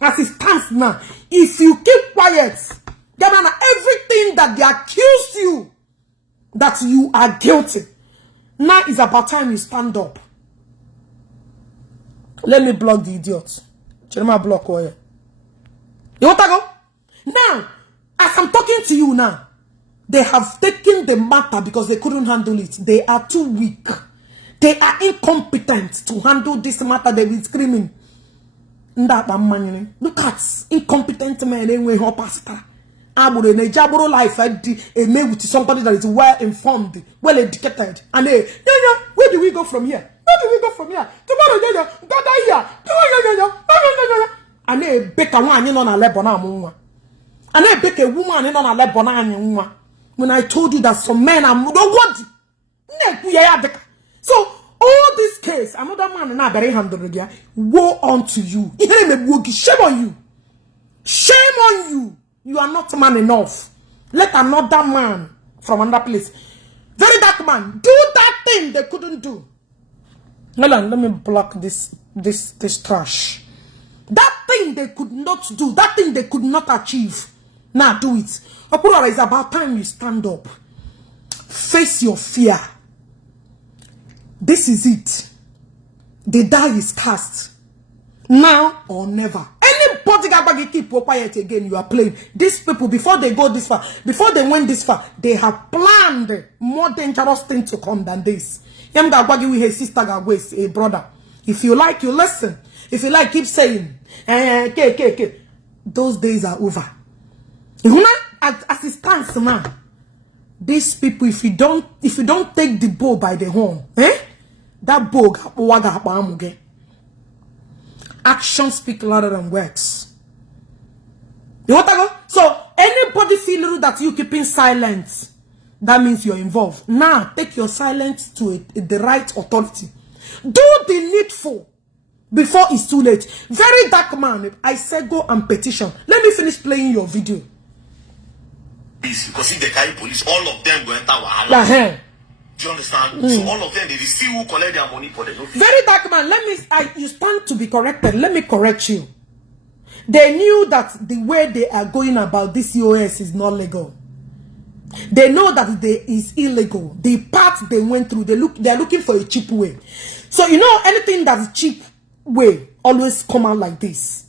As it stands now, if you keep quiet, everything that they accuse you, that you are guilty. Now is about time you stand up. Let me block the idiot. Chirima block where? You want to go? Now, as I'm talking to you now, they have taken the matter because they couldn't handle it. They are too weak. They are incompetent to handle this matter. They've been screaming. Look at incompetent men anyway. Pastor. Jaburo life a made with somebody that is well informed, well educated. And where do we go from here? Where do we go from here? Tomorrow, and they bake a one on a lebona. And they bake a woman in on a lebona. When I told you that some men are what? So all this case, another man in a very handle woe unto you. Shame on you. Shame on you. You are not man enough. Let another man from another place. Verydarkman, do that thing they couldn't do. Hold on, let me block this trash. That thing they could not do. That thing they could not achieve. Now do it. Okwuluora, it's about time you stand up. Face your fear. This is it. The die is cast. Now or never. Anybody got keep quiet again, you are playing. These people, before they go this far, before they went this far, they have planned more dangerous thing to come than this. His sister, a brother. If you like, you listen. If you like, keep saying. Those days are over. As it stands now, these people, if you don't take the bull by the horn, that bull actions speak louder than words. You want to go? So anybody feel that you keeping silent, that means you're involved. Now take your silence to the right authority. Do the needful before it's too late. Verydarkman, I said go and petition. Let me finish playing your video. Because if they carry police, all of them go enter Wahala. Do you understand? So all of them, they see who collect their money for them. Verydarkman, you stand to be corrected. Let me correct you. They knew that the way they are going about this COS is not legal. They know that it is illegal. The path they went through, they are looking for a cheap way. So you know, anything that's cheap way always come out like this.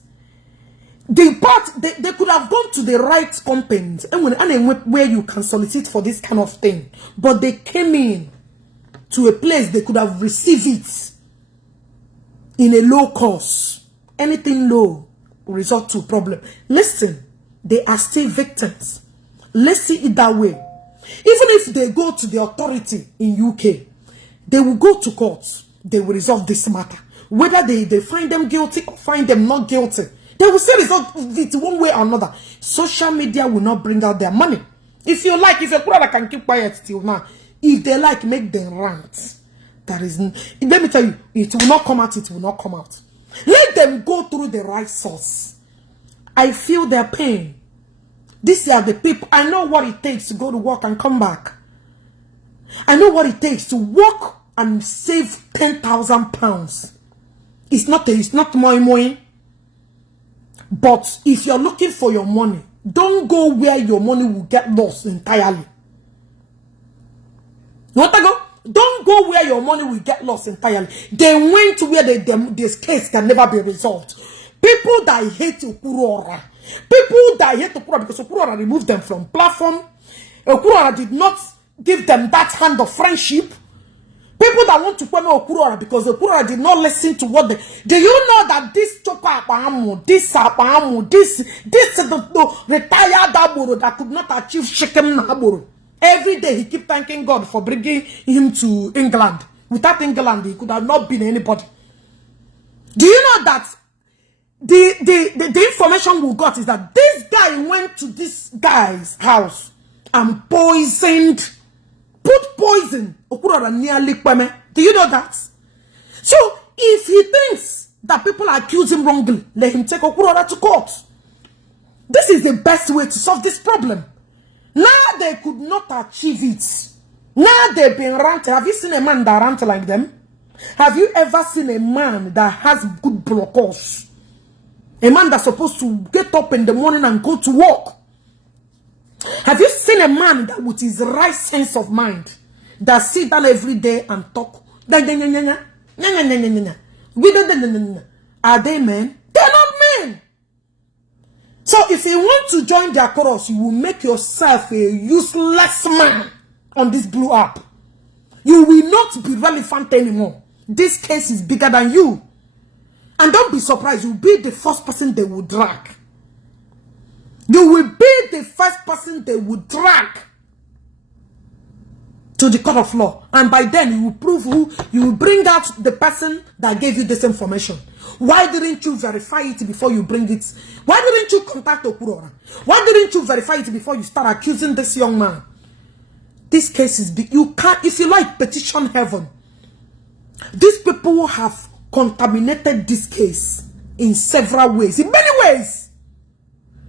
The part they could have gone to the right companies and where you can solicit for this kind of thing, but they came in to a place they could have received it in a low cost. Anything low will result to problem. Listen, they are still victims. Let's see it that way. Even if they go to the authority in UK, they will go to court. They will resolve this matter. Whether they find them guilty or find them not guilty, they will say result it one way or another. Social media will not bring out their money. If you like, if your brother can keep quiet till now, if they like, make them rant. That is, let me tell you, it will not come out. It will not come out. Let them go through the right source. I feel their pain. These are the people. I know what it takes to go to work and come back. I know what it takes to work and save £10,000. It's not more. But if you're looking for your money, don't go where your money will get lost entirely. You want to go? Don't go where your money will get lost entirely. They went to where this case can never be resolved. People that hate Okwuluora. People that hate Okwuluora because Okwuluora removed them from platform. Okwuluora did not give them that hand of friendship. People that want to put Okwuluora because Okwuluora did not listen to what they... Do you know that this Chopa this retired Aboro that could not achieve Shekem Aboro, every day he keep thanking God for bringing him to England. Without England, he could have not been anybody. Do you know that the information we got is that this guy went to this guy's house and poisoned... Put poison. Okwuluora nearly kweme. Do you know that? So if he thinks that people accuse him wrongly, let him take Okwuluora to court. This is the best way to solve this problem. Now they could not achieve it. Now they've been ranting. Have you seen a man that rant like them? Have you ever seen a man that has good blockers? A man that's supposed to get up in the morning and go to work? Have you seen Imagine a man that with his right sense of mind that sit down every day and talk. Are they men? They're not men. So if you want to join their chorus, you will make yourself a useless man on this blue app. You will not be relevant anymore. This case is bigger than you. And don't be surprised, you'll be the first person they will drag. You will be the first person they will drag to the court of law. And by then, you will prove who, you will bring out the person that gave you this information. Why didn't you verify it before you bring it? Why didn't you contact Okwuluora? Why didn't you verify it before you start accusing this young man? This case is big. You can't, if you like, petition heaven. These people have contaminated this case in several ways, in many ways.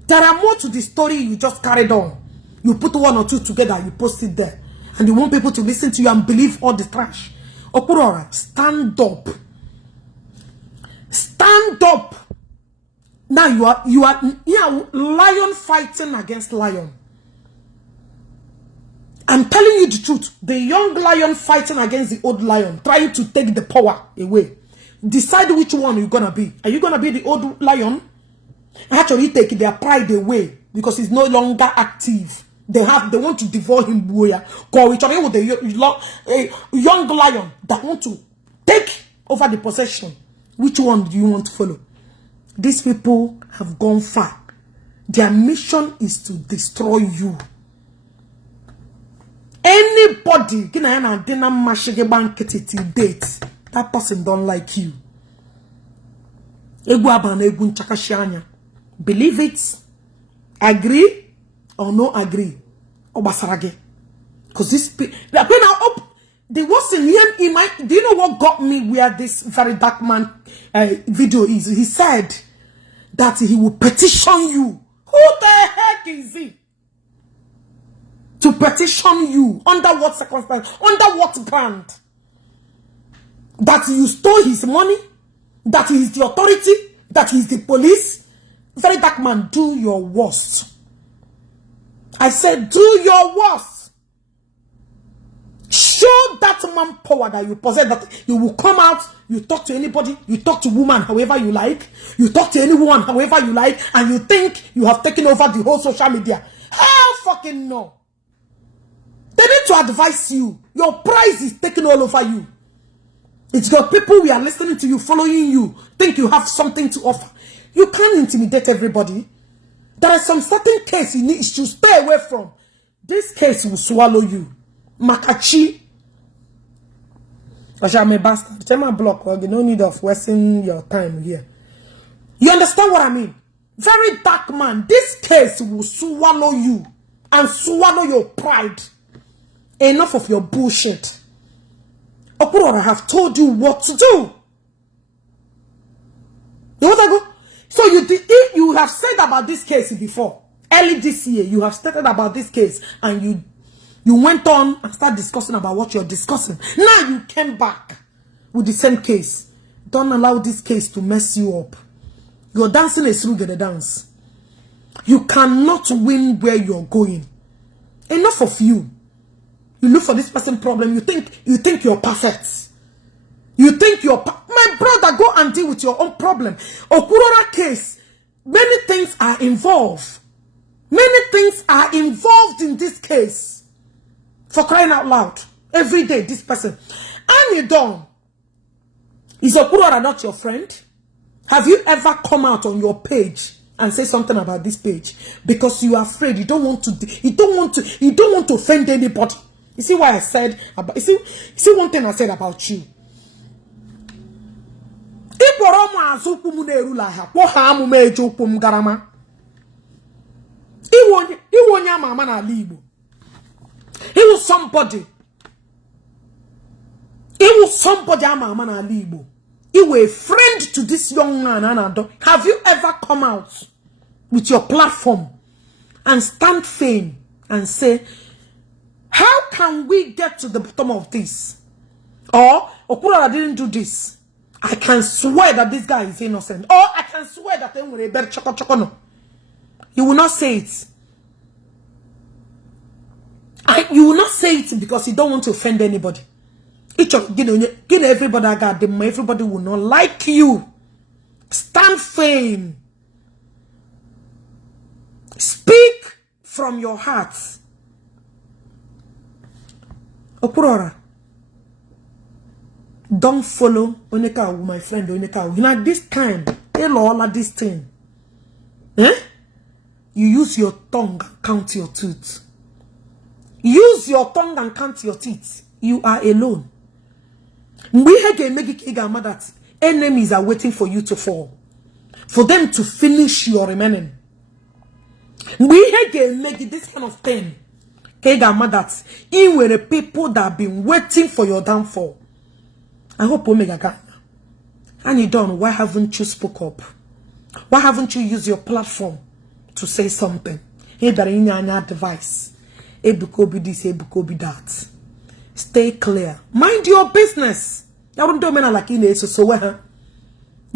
There are more to the story you just carried on. You put one or two together, you post it there. And you want people to listen to you and believe all the trash. Okwuluora, stand up. Stand up. Now you are lion fighting against lion. I'm telling you the truth. The young lion fighting against the old lion, trying to take the power away. Decide which one you're gonna be. Are you gonna be the old lion? Actually take their pride away because he's no longer active. They want to devour him. Because each other with a young lion that want to take over the possession. Which one do you want to follow? These people have gone far. Their mission is to destroy you. Anybody that person don't like you. Believe it, agree or no agree. Because this the worst in him, do you know what got me where this Verydarkman video is? He said that he will petition you. Who the heck is he? To petition you. Under what circumstance? Under what brand? That you stole his money? That he is the authority? That he is the police? Verydarkman, do your worst. I said, do your worst. Show that man power that you possess, that you will come out, you talk to anybody, you talk to woman however you like, you talk to anyone however you like, and you think you have taken over the whole social media. Hell fucking no. They need to advise you. Your prize is taken all over you. It's your people who are listening to you, following you, think you have something to offer. You can't intimidate everybody. There are some certain cases you need to stay away from. This case will swallow you. Makachi. I'm a bastard. Tell my block, well, no need of wasting your time here. You understand what I mean? Verydarkman, this case will swallow you and swallow your pride. Enough of your bullshit. Okwuluora have told you what to do. You want to go? So you have said about this case before. Early this year, you have stated about this case and you went on and started discussing about what you're discussing. Now you came back with the same case. Don't allow this case to mess you up. You're dancing a through the dance. You cannot win where you're going. Enough of you. You look for this person problem. You think you're perfect. You think you're my brother, go and deal with your own problem. Okwuluora case, many things are involved. Many things are involved in this case. For crying out loud. Every day, this person. And you don't. Is Okwuluora not your friend? Have you ever come out on your page and say something about this page? Because you are afraid. You don't want to offend anybody. You see why I said about, you see one thing I said about you. He was somebody. He was somebody. He was a friend to this young man. Have you ever come out with your platform and stand firm and say, how can we get to the bottom of this? Or Okwuluora didn't do this. I can swear that this guy is innocent. Or I can swear that you will not say it. You will not say it because you don't want to offend anybody. Each of everybody I got them, everybody will not like you. Stand firm. Speak from your heart. Okwuluora, don't follow Oneka, my friend Oneka. You know this time, all of this thing. You use your tongue and count your teeth. Use your tongue and count your teeth. You are alone. That enemies are waiting for you to fall, for them to finish your remaining. We make this kind of thing. That you were the people that have been waiting for your downfall. I hope Omega got. And you done. Why haven't you spoke up? Why haven't you used your platform to say something? Hey, that in your advice. Ebuko be this, ebuko be that. Stay clear. Mind your business. You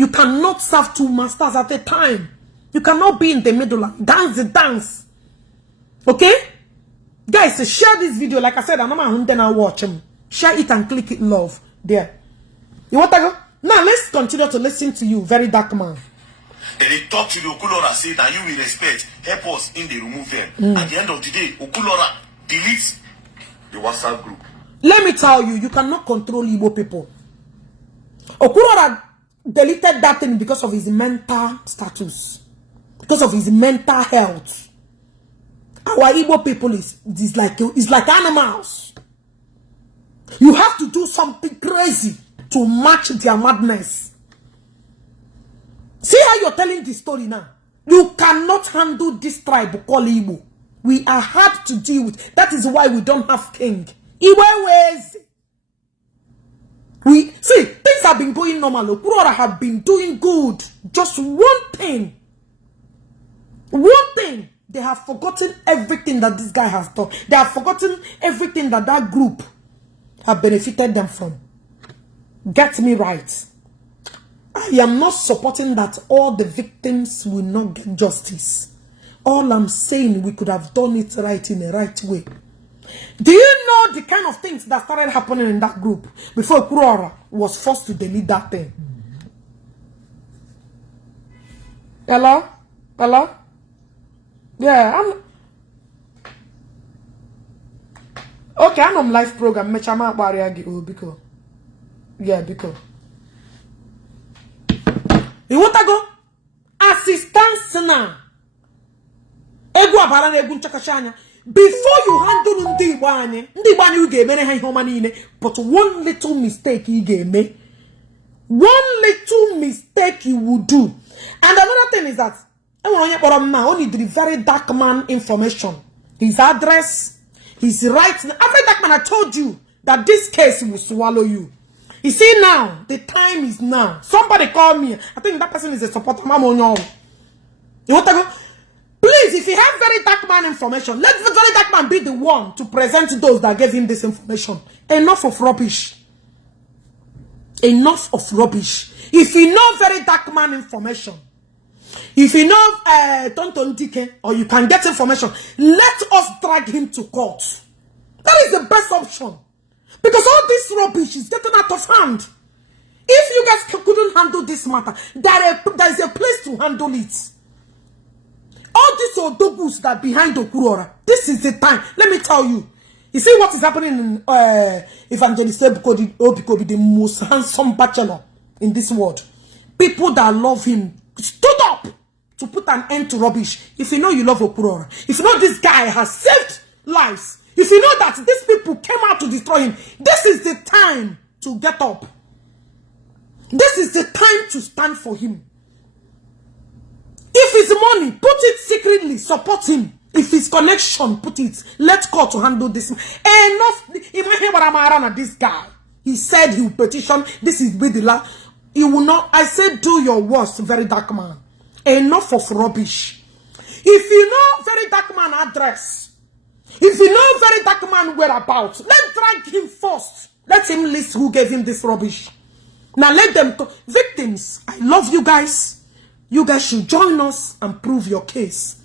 cannot serve two masters at a time. You cannot be in the middle and dance the dance. Okay? Guys, share this video. Like I said, I'm not going to watch them. Share it and click it love. There. You want to go? Now let's continue to listen to you, Verydarkman. Then they talk to the Okwuluora, say that you will respect, help us in the remove them. At the end of the day, Okwuluora deletes the WhatsApp group. Let me tell you, you cannot control Igbo people. Okwuluora deleted that thing because of his mental status, because of his mental health. Our Igbo people is like animals. You have to do something crazy to match their madness. See how you're telling the story now. You cannot handle this tribe called Igbo. We are hard to deal with. That is why we don't have king. Igbo ways. We see things have been going normal. Okwuluora have been doing good. Just one thing. One thing. They have forgotten everything that this guy has done. They have forgotten everything that that group have benefited them from. Get me right. I am not supporting that all the victims will not get justice. All I'm saying, we could have done it right in the right way. Do you know the kind of things that started happening in that group before Okwuluora was forced to delete that thing? Hello? Hello? Yeah, I'm okay. I'm on live program. Mechama barrier because yeah, because you want to go assistance now. Egu abarana egu nchakashanya. Before you handle Ndi Igbo you gave me humanine, but one little mistake he gave me. One little mistake he would do. And another thing is that only the Verydarkman information, his address, his right. Verydarkman, I told you that this case will swallow you. You see now, the time is now. Somebody call me. I think that person is a supporter. You want to go? Please, if you have Verydarkman information, let Verydarkman be the one to present those that gave him this information. Enough of rubbish. Enough of rubbish. If you know Verydarkman information, if you know Tonton Dike, or you can get information, let us drag him to court. That is the best option. Because all this rubbish is getting out of hand. If you guys couldn't handle this matter, there is a place to handle it. All these odogus that behind Okwuluora, this is the time. Let me tell you. You see what is happening in Evangelist Obikobi, the most handsome bachelor in this world. People that love him stood up to put an end to rubbish. If you know you love Okwuluora, if you know this guy has saved lives, if you know that these people came out to destroy him, this is the time to get up. This is the time to stand for him. If his money, put it secretly, support him. If his connection, put it. Let God to handle this. Enough. This guy. He said he will petition. This is be the last. You will not. I said do your worst, Verydarkman. Enough of rubbish. If you know Verydarkman address, if you know Verydarkman whereabouts, let's drag him first. Let him list who gave him this rubbish. Now let them talk. Victims, I love you guys. You guys should join us and prove your case.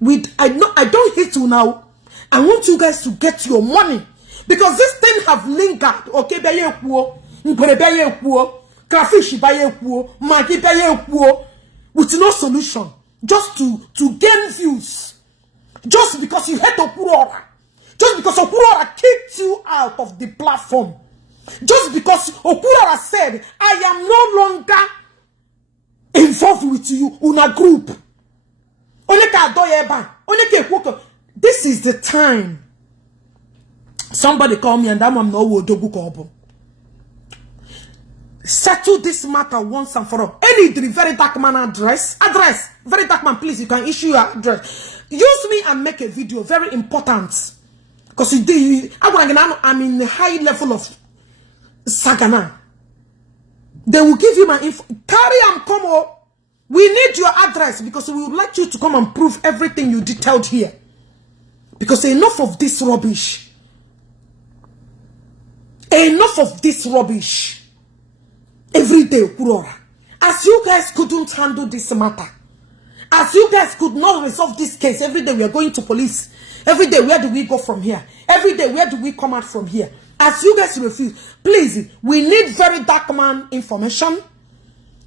I don't hate you now. I want you guys to get your money. Because this thing have lingered. Okay, baye kuo. Baye kuo. Crayfish baye kuo. Maggi baye kuo. With no solution. Just to gain views. Just because you hate Okwuluora. Just because Okwuluora kicked you out of the platform. Just because Okwuluora said, I am no longer involved with you in a group. This is the time. Somebody call me and I'm no dogu kobo. Settle this matter once and for all. Any Verydarkman address. Verydarkman, please, you can issue your address. Use me and make a video. Very important. Because I'm in a high level of Sagana. They will give you my info. Carry and come on. We need your address because we would like you to come and prove everything you detailed here. Because enough of this rubbish. Enough of this rubbish. Every day, Okwuluora. As you guys couldn't handle this matter. As you guys could not resolve this case. Every day we are going to police. Every day, where do we go from here? Every day, where do we come out from here? As you guys refuse, please, we need Verydarkman information.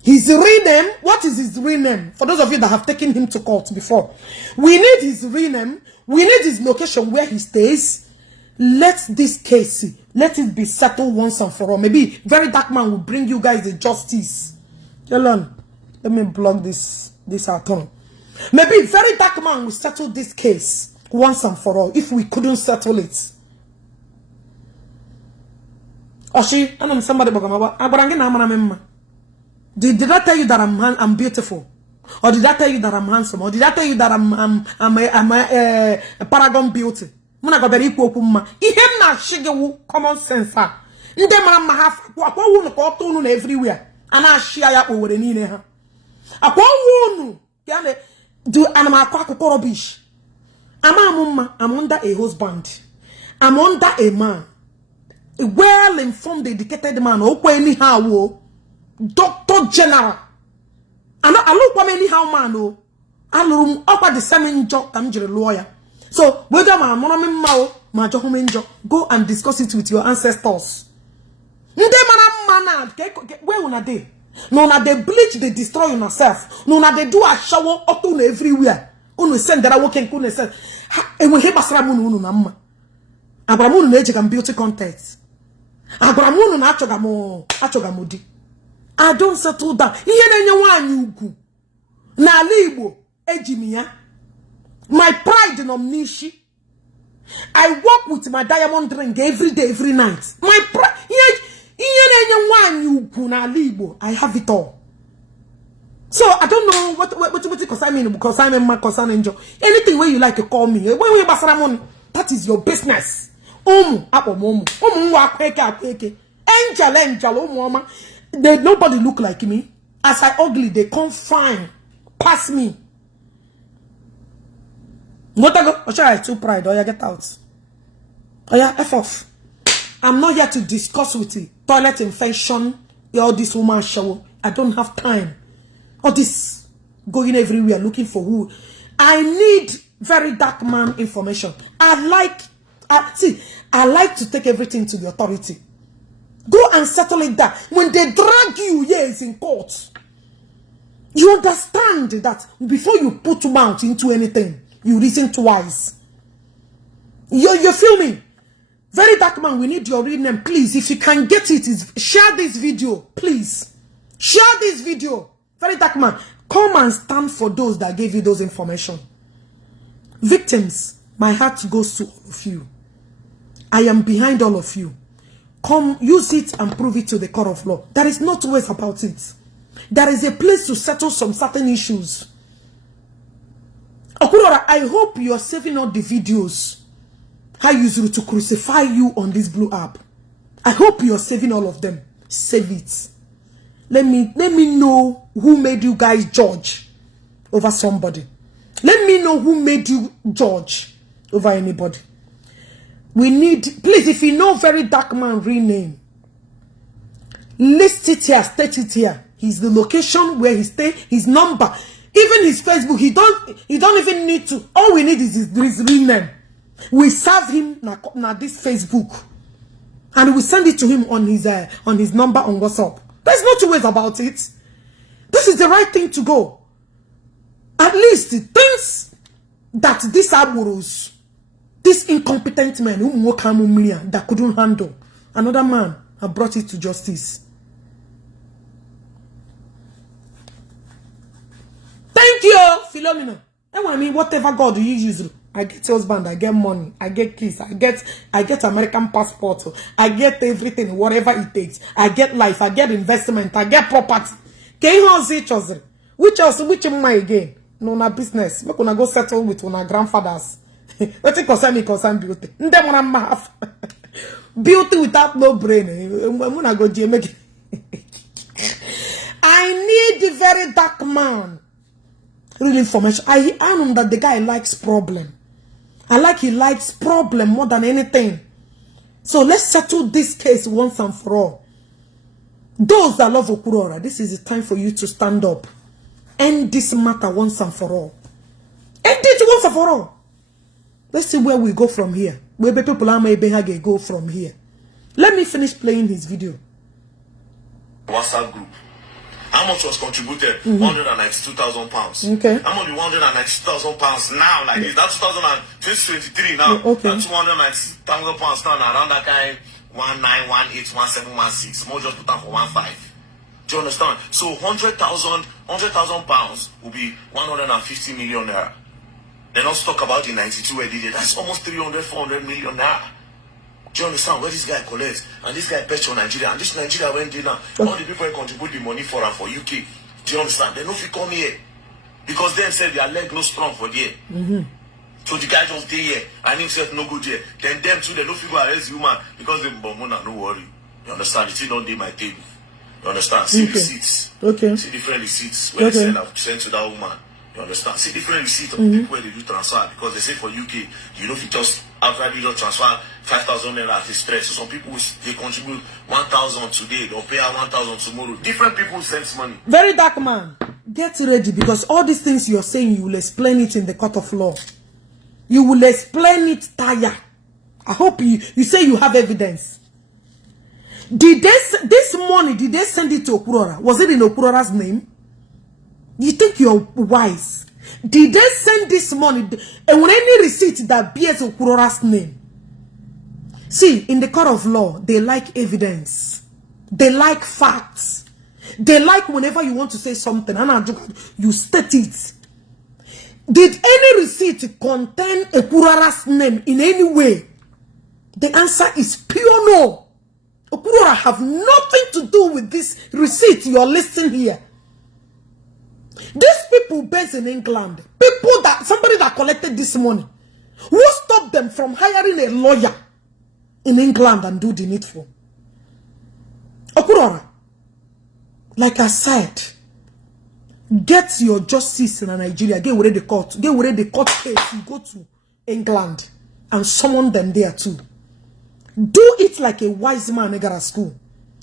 His real name. What is his real name? For those of you that have taken him to court before. We need his real name. We need his location where he stays. Let this case, let it be settled once and for all. Maybe Verydarkman will bring you guys the justice. Hold on. Let me block this out. Maybe Verydarkman will settle this case once and for all if we couldn't settle it. Oshi, I know somebody did I tell you that I'm beautiful? Or did I tell you that I'm handsome? Or did I tell you that I'm a paragon beauty? Muna go very cool. Ihem na shigewu common sense. Nde mara mahaf akwa wunu ko tonu na everywhere. Ana share ya owere ni ne ha. Akwa wunu kiane do anama akwa akoko rubbish. I'm under a husband. I'm under a man. A well-informed, educated man. Okwa anyhow. Doctor General. I look for anyhow man. I look up the same job. I'm just a lawyer. So, go and discuss it with your ancestors. Where una they? No, na they bleach, they destroy yourself. No, na they do a shower up to everywhere. Unu send that I work and couldn't send. And we hear Basramun Unamma. Abramun Nature and beauty contest. Abramun Achogamudi. I don't settle down. Here na Igbo ejimia. My pride in Omnishi. I walk with my diamond ring every day, every night. My pride. I have it all. So I don't know what because I mean because I'm a man enjoy. Anything where you like to call me. That is your business. Angel, nobody look like me. As I ugly, they come fine. Pass me. What I go? I too pride. Oh yeah, get out. Oh yeah, F off. I'm not here to discuss with you. Toilet infection. All this woman shower. I don't have time. All this going everywhere looking for who. I need Verydarkman information. I like to take everything to the authority. Go and settle it there. When they drag you, yes, in court. You understand that before you put mouth into anything, you reason twice. You feel me? Verydarkman, we need your real name, please. If you can get it, share this video, please. Share this video. Verydarkman, come and stand for those that gave you those information. Victims, my heart goes to all of you. I am behind all of you. Come, use it and prove it to the court of law. There is no two ways about it. There is a place to settle some certain issues. Okwuluora, I hope you are saving all the videos I used to crucify you on this blue app. I hope you are saving all of them. Save it. Let me know who made you guys judge over somebody. Let me know who made you judge over anybody. We need, please, if you know Verydarkman real name, list it here, state it here. He's the location where he stay, his number, even his Facebook. He don't even need to. All we need is his real name. We serve him na this Facebook. And we send it to him on his number on WhatsApp. There's no two ways about it. This is the right thing to go. At least things that these aburos, this incompetent men that couldn't handle, another man have brought it to justice. Thank you, Philomena. I mean, whatever God you use, I get husband, I get money, I get kids, I get American passport, I get everything, whatever it takes. I get life, I get investment, I get property. Can you see each other? Which am I again? No, na business. We're gonna go settle with our grandfathers. What it concern me concern beauty. Beauty without no brain. I'm gonna go make. I need the Verydarkman. Real information. I know that the guy likes problem. He likes problem more than anything. So let's settle this case once and for all. Those that love Okwuluora, this is the time for you to stand up. End this matter once and for all. End it once and for all. Let's see where we go from here. Where people are maybe go from here. Let me finish playing his video. WhatsApp group. How much was contributed? £192,000. Okay. How much £192,000 now? Like this? That's 2023 now. Okay. That's £192,000 now. Around that kind 19181716. More just put down for 15. Do you understand? So £100,000 will be 150 million naira. Then let's talk about the 92 where they did. That's almost 300-400 million naira. Do you understand where this guy collects? And this guy pays for Nigeria. And this Nigeria went there now. All the people contribute the money for and for UK. Do you understand? They don't fit come here. Because them said their leg no strong for there. So the guy just stay here. And himself no good there. Then them too, they don't figure arrest the woman. Because they bomona, no worry. You understand? It's not on my table. You understand? See the receipts. Okay. See different receipts. Where they send to that woman. You understand? See different receipts of people where they do transfer. Because they say for UK, you know, if you just outright you don't transfer 5,000 naira at a stretch. So some people they contribute 1,000 today, they'll pay out 1,000 tomorrow. Different people send money. Verydarkman, get ready because all these things you're saying, you will explain it in the court of law. You will explain it, Taya. I hope you say you have evidence. Did they this money? Did they send it to Okwuluora? Was it in Okwuluora's name? You think you're wise? Did they send this money? And when any receipt that bears Okwuluora's name? See, in the court of law, they like evidence. They like facts. They like whenever you want to say something, and you state it. Did any receipt contain Okwuluora's name in any way? The answer is pure no. Okwuluora have nothing to do with this receipt you're listing here. These people based in England, somebody that collected this money, who stopped them from hiring a lawyer in England and do the needful? Okwuluora, like I said, get your justice in Nigeria, get rid of the court case, you go to England and summon them there too. Do it like a wise man at school.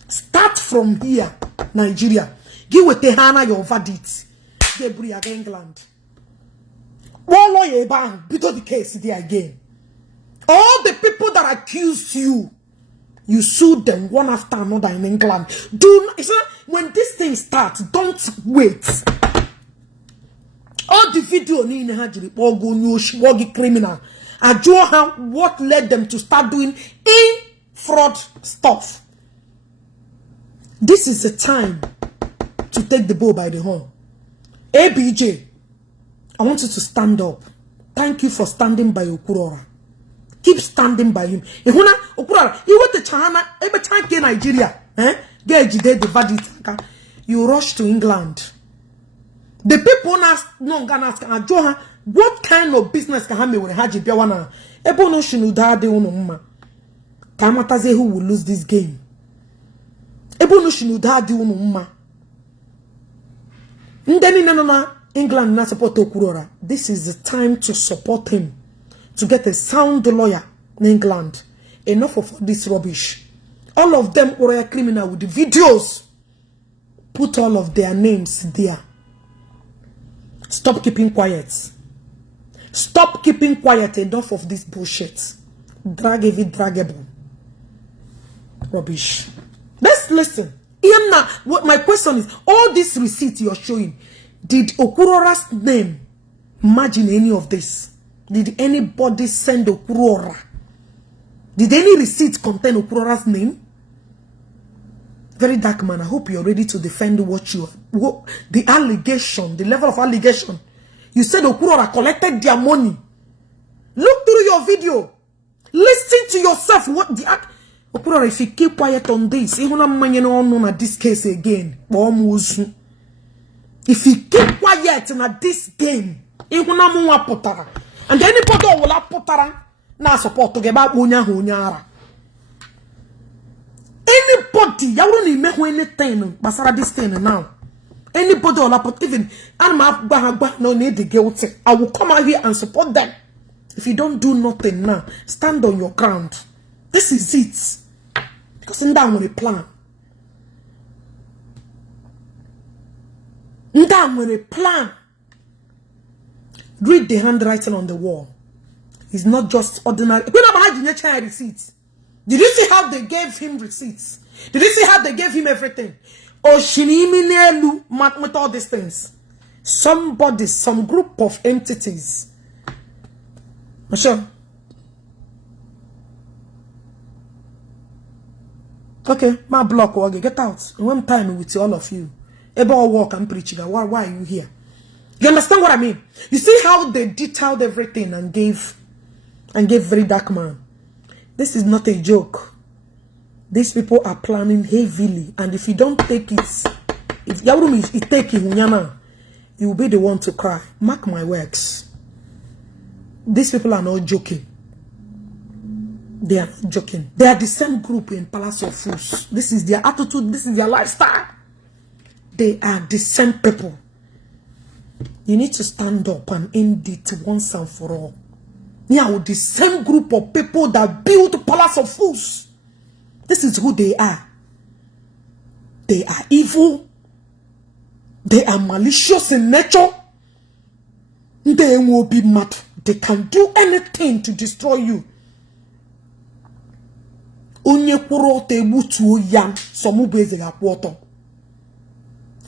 Start from here, Nigeria. Give with the Hana your verdict. England. One lawyer bang, beat the case there again. All the people that accused you, you sued them one after another in England. When this thing starts, don't wait. All the video ni hajiri ogo nyoshi criminal. What led them to start doing fraud stuff. This is the time to take the bull by the horn. ABJ, I want you to stand up. Thank you for standing by Okwuluora. Keep standing by him. Okwuluora, you want the China, every time in Nigeria, the verdict. You rush to England. The people ask, what kind of business can have me with Haji Biawana? Ebo no shinuda de uno Kamataze who will lose this game. Ebo no shinuda de uno Ndeni nanona England not support Okwuluora. This is the time to support him. To get a sound lawyer in England. Enough of this rubbish. All of them were a criminal with the videos. Put all of their names there. Stop keeping quiet. Stop keeping quiet. Enough of this bullshit. Drag every draggable. Rubbish. Let's listen. Now, what my question is, all this receipt you're showing, did Okwuluora's name imagine any of this? Did anybody send Okwuluora? Did any receipt contain Okwuluora's name? Verydarkman, I hope you're ready to defend the allegation, the level of allegation. You said Okwuluora collected their money. Look through your video. Listen to yourself. What the Okwuluora, if you keep quiet on this, even on this case again, if you keep quiet in this game, even and anybody will have putara na support to get back unyara. Anybody, you don't make anything, basara this thing now. Anybody will put even no need the guilty. I will come out here and support them. If you don't do nothing now, stand on your ground. This is it. Because in that with a plan. In that with a plan. Read the handwriting on the wall. It's not just ordinary. Receipts. Did you see how they gave him receipts? Did you see how they gave him everything? With all these things. Somebody, some group of entities. Sure. Okay, my block, okay, get out. One time with all of you. About walk and preaching. Why are you here? You understand what I mean? You see how they detailed everything and gave Verydarkman. This is not a joke. These people are planning heavily, and if you don't take it, if Yarum is taking you will be the one to cry. Mark my words. These people are not joking. They are not joking. They are the same group in Palace of Fools. This is their attitude. This is their lifestyle. They are the same people. You need to stand up and end it once and for all. Now, the same group of people that built Palace of Fools. This is who they are. They are evil. They are malicious in nature. They will be mad. They can do anything to destroy you.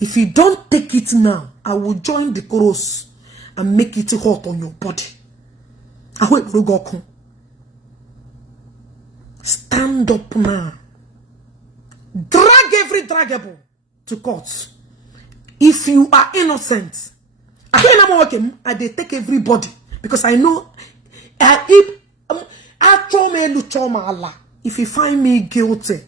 If you don't take it now, I will join the chorus and make it hot on your body. Stand up now. Drag every draggable to court. If you are innocent, I they take everybody because I know if you find me guilty,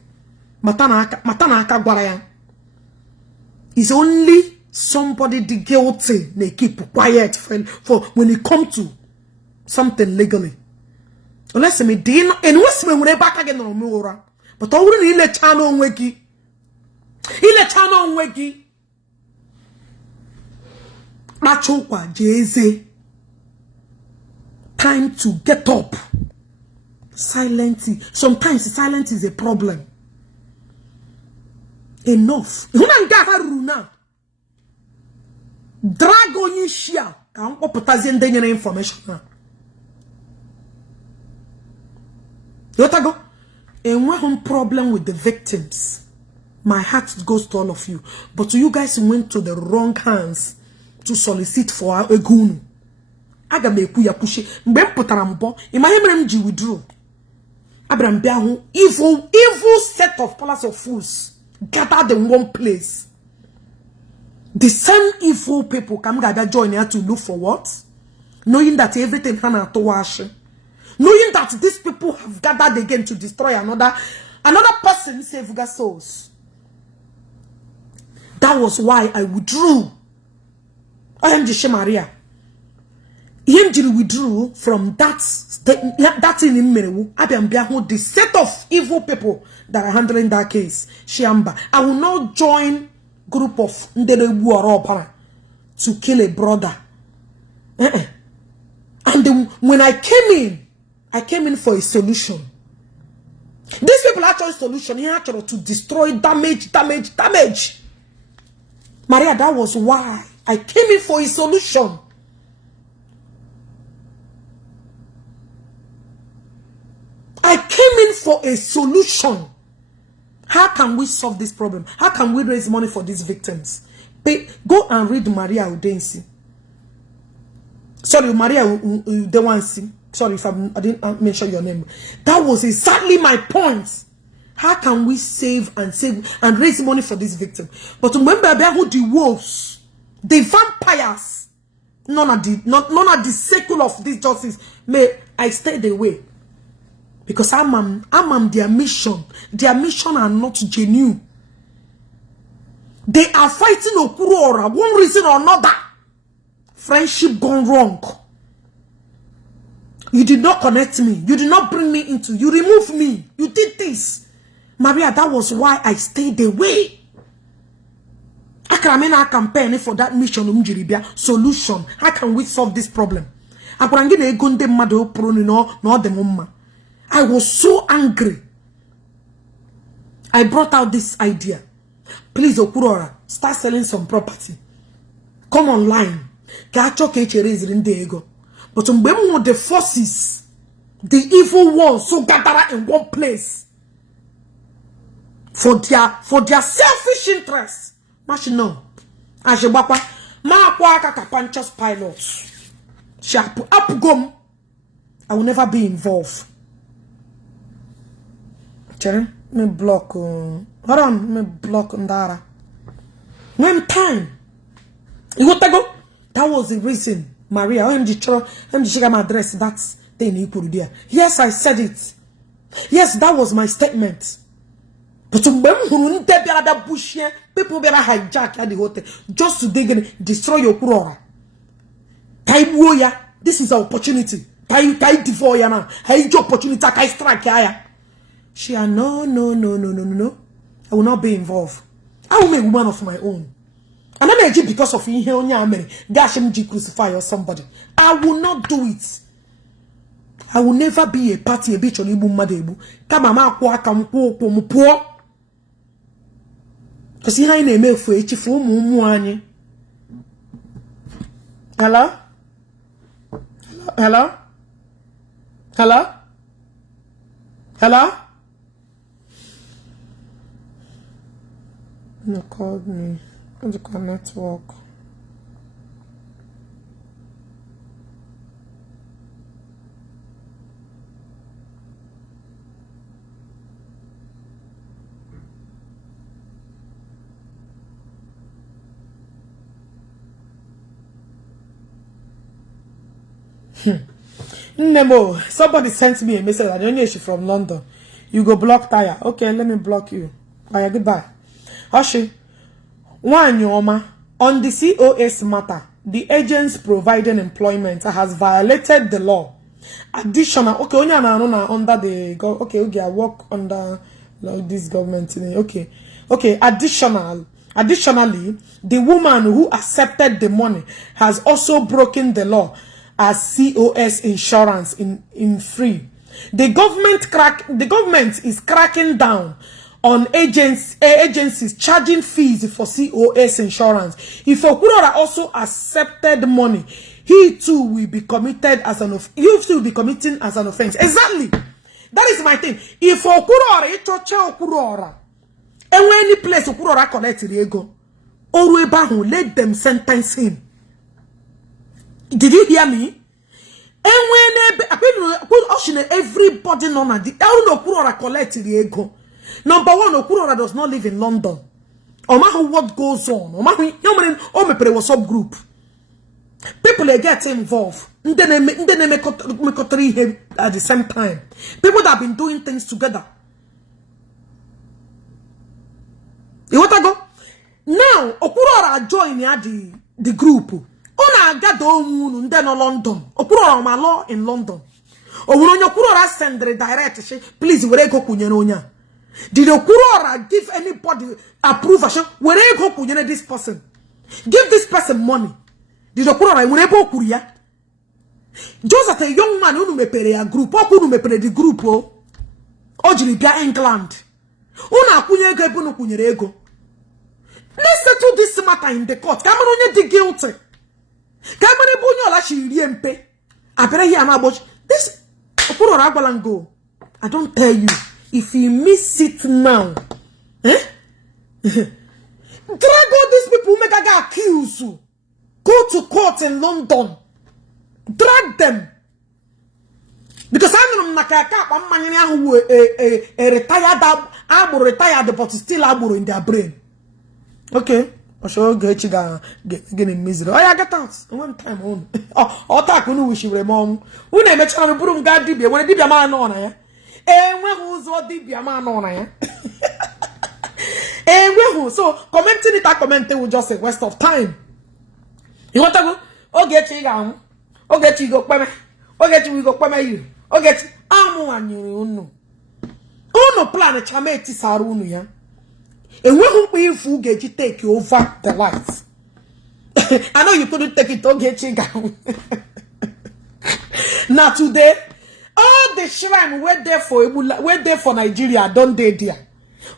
it's only somebody the guilty they keep quiet for when it comes to something legally. Unless me din and what's me when I back again on Mura. But already let channel on weki. Ile channel on weki. Machokwa Jeze. Time to get up. Silence. Sometimes silence is a problem. Enough. Drag on you share. Can't put information now. And one problem with the victims. My heart goes to all of you. But you guys went to the wrong hands to solicit for a goon. Agame kuya pushi. Mbem potarambo. Imahemremji withdrew. Abraham Biahu. Evil set of Palace of Fools gathered in one place. The same evil people come gather join here to look for what? Knowing that everything hana to wash. Knowing that these people have gathered again to destroy another person save God's souls. That was why I withdrew. I am Jishe Maria. He withdrew from that thing in Merewu. The set of evil people that are handling that case. Shiamba. I will not join group of Ndelebu or to kill a brother. And then when I came in for a solution. These people actually solution here to destroy, damage. Maria, that was why I came in for a solution. looking for a solution. How can we solve this problem? How can we raise money for these victims? Go and read Maria Udensi. Sorry, Maria Udensi. Sorry if I didn't mention your name. That was exactly my point. How can we save and raise money for this victim? But remember who the wolves, the vampires, none of the circle of this justice. May I stayed away. Because I'm their mission. Their mission are not genuine. They are fighting Okwuluora, one reason or another. Friendship gone wrong. You did not connect me. You did not bring me into. You removed me. You did this. Maria, that was why I stayed away. I campaign for that mission. Solution. How can we solve this problem? I was so angry. I brought out this idea. Please, Okwuluora, start selling some property. Come online. But the forces, the evil ones, so gather in one place for their selfish interests. No. Ashebakwa, Makwaka Panchos pilots. I will never be involved. Me block. Hold on, me block Ndara. No time. You want to go? That was the reason. Maria, I'm the my address. That's thing you put there. Yes, I said it. Yes, that was my statement. But people better hijack at the hotel just to destroy your Okwuluora. This is our opportunity. Opportunity. Strike. She no. I will not be involved. I will make woman of my own. And I'm not because of you here, crucify or somebody. I will not do it. I will never be a party, a bitch on Ibu Madebu. Poor. Because he ain't a mail for each Hello? Hello? Hello? Hello? No, called me. On the network. Nemo, somebody sent me a message. I don't know if she's from London. You go block Attire. Okay, let me block you. Bye, goodbye. Oshi, on the COS matter, the agents providing employment has violated the law. Additional, okay, under the okay, I work under this government. Okay, additionally, the woman who accepted the money has also broken the law as COS insurance in free. The government is cracking down on agencies charging fees for COS insurance. If Okwuluora also accepted money, he too will be committed as an committing as an offense. Exactly. That is my thing. If Okwuluora, and when any place Okwuluora collect the ego, let them sentence him. Did you hear me? And when everybody know that the Okwuluora collect the ego. Number one, Okwuluora does not live in London. No matter what goes on, no matter WhatsApp group, people they get involved. They make at the same time. People that have been doing things together. You want to go? Now, Okwuluora join the group. Ona get on then London. Okwuluora my law in London. Okwuluora send the direct. Please, where go kunyenonya. Did Okwuluora give anybody approval? Where go kunyene this person? Give this person money. Did Okwuluora whenever kuria? Just as a young man who me pere a group, or who me pere the group o. Ojili bia England. Una kunye go ebu no kunyere ego. Let's settle this matter in the court. Come on, you the guilty. Come on, bunyo la shi riempe. Apere here na boch. This Okwuluora agbalango. I don't tell you. If you miss it now, drag all these people who make a get accused. Go to court in London. Drag them. Because I'm not a retired, but still aburo in their brain. Okay. I shall get you getting misery. Oh, yeah, get out. One time on. Oh, talk on wish you mom. When I met you, Brum got Dibia, when I did a man on eh? And when who's what Dibia man on eh? And when who? So, commenting it, I commented with just a waste of time. You want to go? Oh, get you down. Oh, get you go, Pama. Oh, get you go, Pama, you. Oh, get I'm one you know. Oh, no plan a chameti sarunu ya. And when we fool get you take you over the lights. I know you couldn't take it, don't get you down. Now today, all the shrine were there for Nigeria, don't they dear?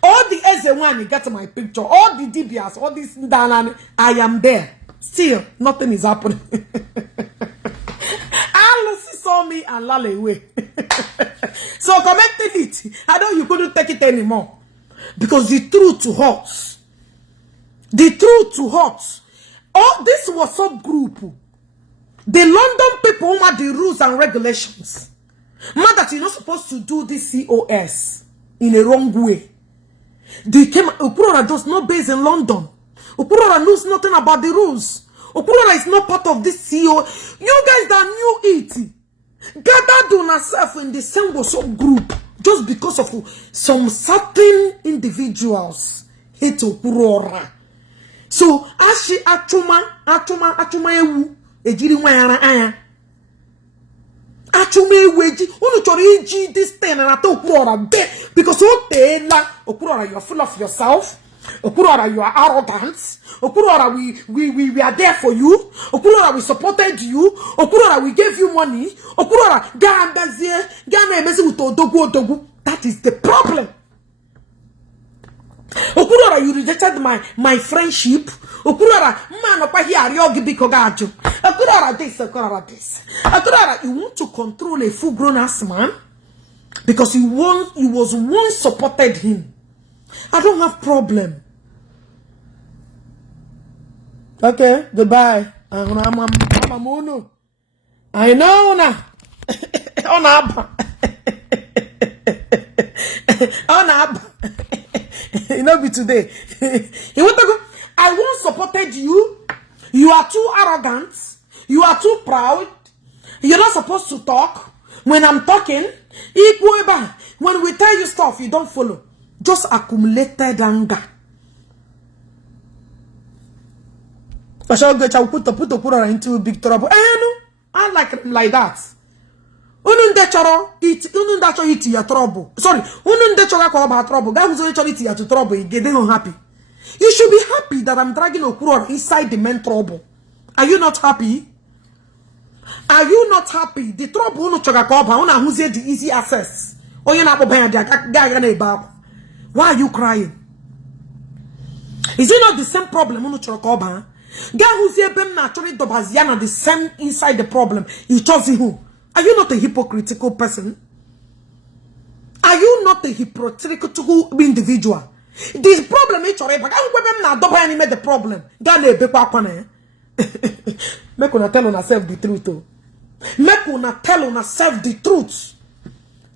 All the S1 you got my picture, all the DBS, all this Dalan, I am there. Still, nothing is happening. Lucy saw me and lala away. So commented it. I know you couldn't take it anymore. Because the truth hurts. The truth hurts. Oh, this was subgroup. The London people had the rules and regulations. Man, that you're not supposed to do this COS in a wrong way. They came. Okwuluora does not based in London. Okwuluora knows nothing about the rules. Okwuluora is not part of this CO. You guys that knew it gathered on yourself in the same subgroup. Just because of some certain individuals hate Okwuluora. So, ashi atuma ewu ejiri nwayara anya. Atuma ewu eji unu choro iji this thing na ata Okwuluora there because Okwuluora, you are full of yourself. Okwuluora, you are arrogant. Okwuluora, we are there for you. Okwuluora, we supported you. Okwuluora, we gave you money. Okwuluora, that is the problem. Okwuluora, you rejected my friendship. Okwuluora, man, Okwuluora, this. Okwuluora, you want to control a full-grown ass man because you was once supported him. I don't have problem. Okay, goodbye. I know now. You know me today. You want to go? I once supported you. You are too arrogant. You are too proud. You're not supposed to talk. When I'm talking, when we tell you stuff, you don't follow. Just accumulated anger. I shall get put Okwuluora into big trouble. I like him like that. Eat your trouble. Sorry, trouble. Guy who's only eat your trouble, you get happy. You should be happy that I'm dragging Okwuluora inside the main trouble. Are you not happy? Are you not happy? The trouble who's the easy access. Why are you crying? Is it not the same problem? Guy who's naturally the same inside the problem. He chose who? Are you not a hypocritical person? Are you not a hypocritical individual? This problem is the problem. Make una tell yourself the truth. Make una tell yourself the truth.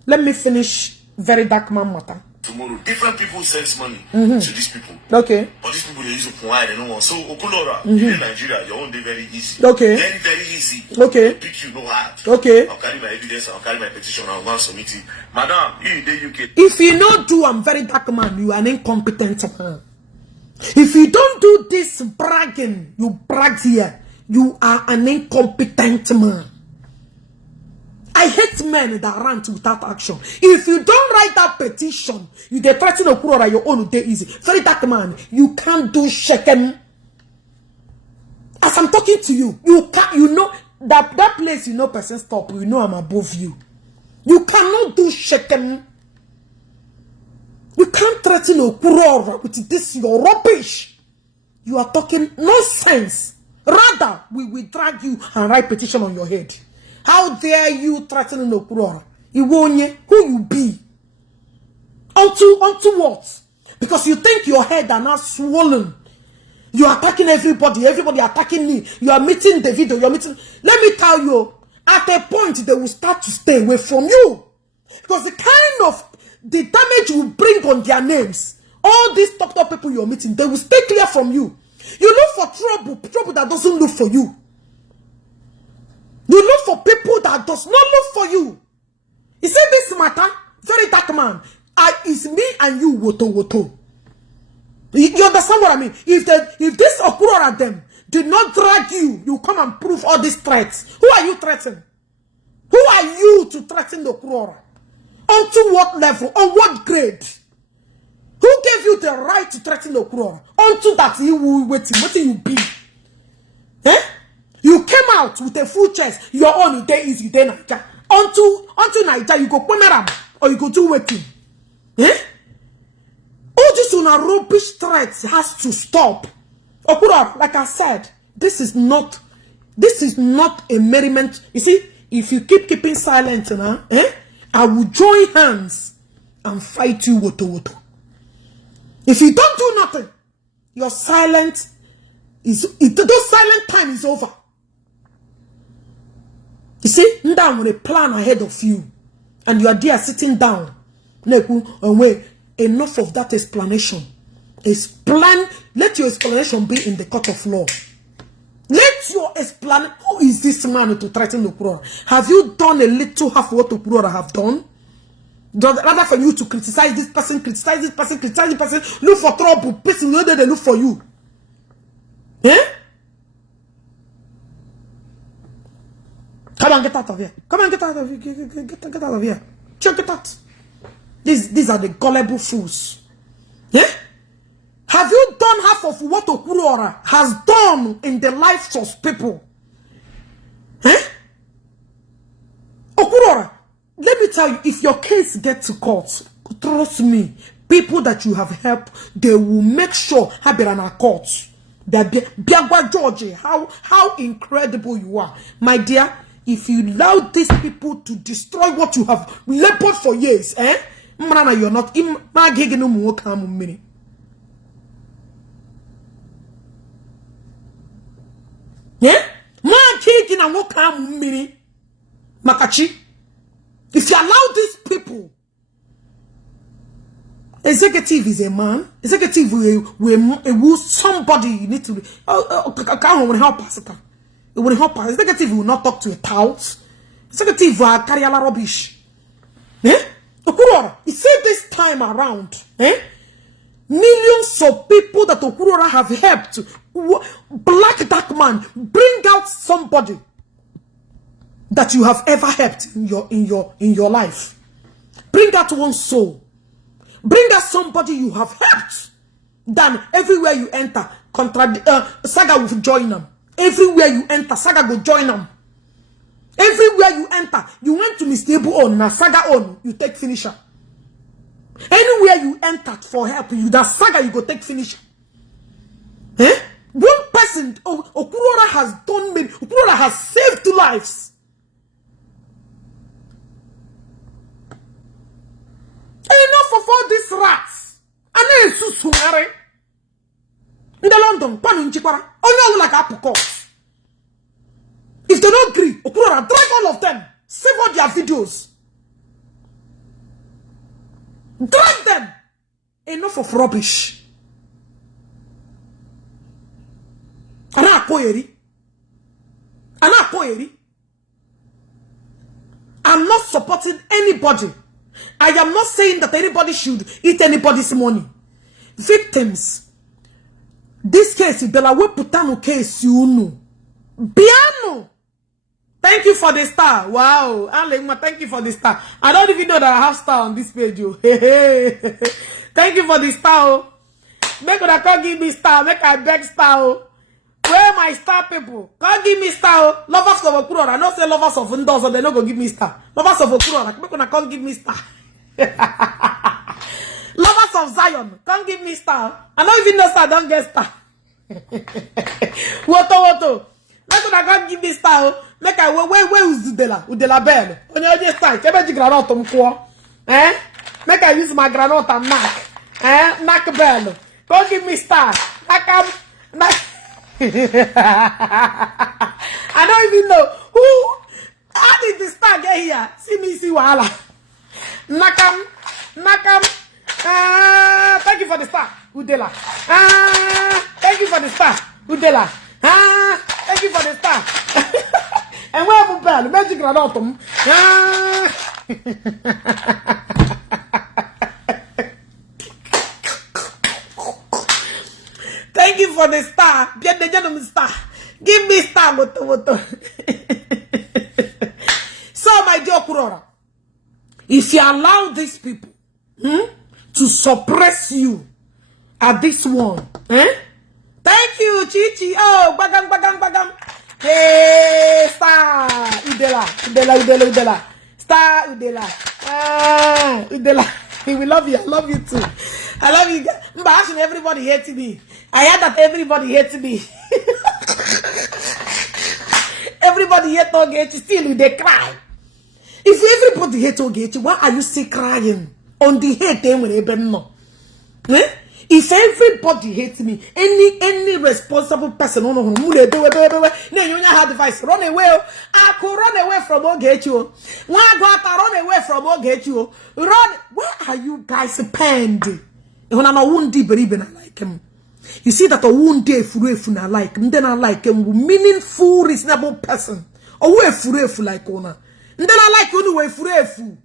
Let me finish Verydarkman matter. Tomorrow, different people send money to these people. Okay. But these people they use to why they don't want. So Okwuluora, in Nigeria, your own day very easy. Okay. Very, very easy. Okay. Pick you no hard. Okay. I'll carry my evidence, I'll carry my petition, I'll go and submit it. Madam, you in the UK. If you not do I'm Verydarkman, you are an incompetent man. If you don't do this bragging, you brag here, you are an incompetent man. I hate men that rant without action. If you don't write that petition, you get threaten Okwuluora your own day easy. Verydarkman, you can't do shaken. As I'm talking to you, you can't. You know that place. You know, person stop. You know I'm above you. You cannot do shaken. You can't threaten Okwuluora with this your rubbish. You are talking nonsense. Rather, we will drag you and write petition on your head. How dare you threaten Okwuluora? Iwonye, who you be? Unto what? Because you think your head are not swollen. You are attacking everybody. Everybody attacking me. You are meeting the video. You're meeting. Let me tell you, at a point, they will start to stay away from you. Because the kind of the damage you bring on their names, all these top people you're meeting, they will stay clear from you. You look for trouble that doesn't look for you. You look for people that does not look for you. You see this matter? Verydarkman. It's me and you, woto. You understand what I mean? If this Okwuluora them did not drag you, you come and prove all these threats. Who are you threatening? Who are you to threaten the Okwuluora? Onto what level? On what grade? Who gave you the right to threaten the Okwuluora? Onto that you will waiting. What you be? Eh? You came out with a full chest. Your own day is you day Naija. Onto Naija, you go Pomeram or you go do waiting. Eh? All this rubbish threats has to stop. Okwuluora, like I said, this is not a merriment. You see, if you keeping silent now, I will join hands and fight you woto. If you don't do nothing, your silence those silent time is over. You see, down with a plan ahead of you, and you are there sitting down. Enough of that explanation. Let your explanation be in the court of law. Let your explanation. Who is this man to threaten the Okwuluora? Have you done a little half what Okwuluora have done? Rather for you to criticize this person, look for trouble, person where they look for you. Eh? Come on, get out of here. Come on, get out of here. Get out of here. Get out. These are the gullible fools. Yeah? Have you done half of what Okwuluora has done in the lives of people? Eh? Okwuluora, let me tell you, if your case gets to court, trust me, people that you have helped, they will make sure have in a court. Biagwa George, how incredible you are. My dear, if you allow these people to destroy what you have labored for years, you're not in my gig no more come mini. Yeah? My gig in a more come mini. Makachi. If you allow these people, executive is a man, executive will somebody you need to can't help us. It will help us. Executive will not talk to a tout. Executive will carry a lot of rubbish. Eh? Okwuluora, you see this time around, millions of people that Okwuluora have helped, Verydarkman, bring out somebody that you have ever helped in your life. Bring out one soul. Bring out somebody you have helped. Then everywhere you enter, Saga will join them. Everywhere you enter, Saga will join them. Everywhere you enter, you went to Mr. Igbo on, now Saga on, you take finisher. Anywhere you entered for help, you that Saga you go take finisher. Eh? One person, Okwuluora has done me. Okwuluora has saved lives. Enough of all these rats. And then in the London, Panu Nchikwara, only like apple court. If they don't agree, Okwuluora drag all of them. Save all their videos. Drag them. Enough of rubbish. I'm not supporting anybody. I am not saying that anybody should eat anybody's money. Victims. This case, Belawe Putano case, you know. Piano. Thank you for the star. Wow. Alema, thank you for the star. I don't even know that I have star on this page. Thank you for the star. Make una come give me star. Make I beg star. Where my star people? Come give me star. Lovers of Okwuluora. I don't say lovers of Ndos, so they no go give me star. Lovers of Okwuluora. Make una come give me star. Lovers of Zion. Come give me star. I don't even know star. Don't get star. Woto. Make una come give me star. make I where is Udela bell? Onye side, ebe ji granite mkwo. Make I use my granite and knack. Knack bell. Go give me star. Knack. I don't even know who. How did the star get here? See me, see wahala. Nakam. Thank you for the star, Udela. Thank you for the star, Udela. Thank you for the star. And where am I? Magic granatum. Thank you for the star. Get the gentleman star. Give me star, moto. So, my dear Okwuluora, if you allow these people to suppress you at this one, thank you, Chichi. Oh, bagam. Hey, star, Udela. Star, Udela. Udela. We love you. I love you too. I love you. But everybody hates me. I heard that everybody hates me. Everybody hates Ogechi. Still, they cry. If everybody hates Ogechi, why are you still crying on the hate when they no? If everybody hates me, any responsible person, no, you have advice. Run away. I could run away from Ogechi. Why go to run away from Ogechi? Run. Where are you guys penned? When I won't be even like him. You see that I won't dare I like him. Then I like him, meaningful, reasonable person. Or we like owner. Then I like you anyway, furefu.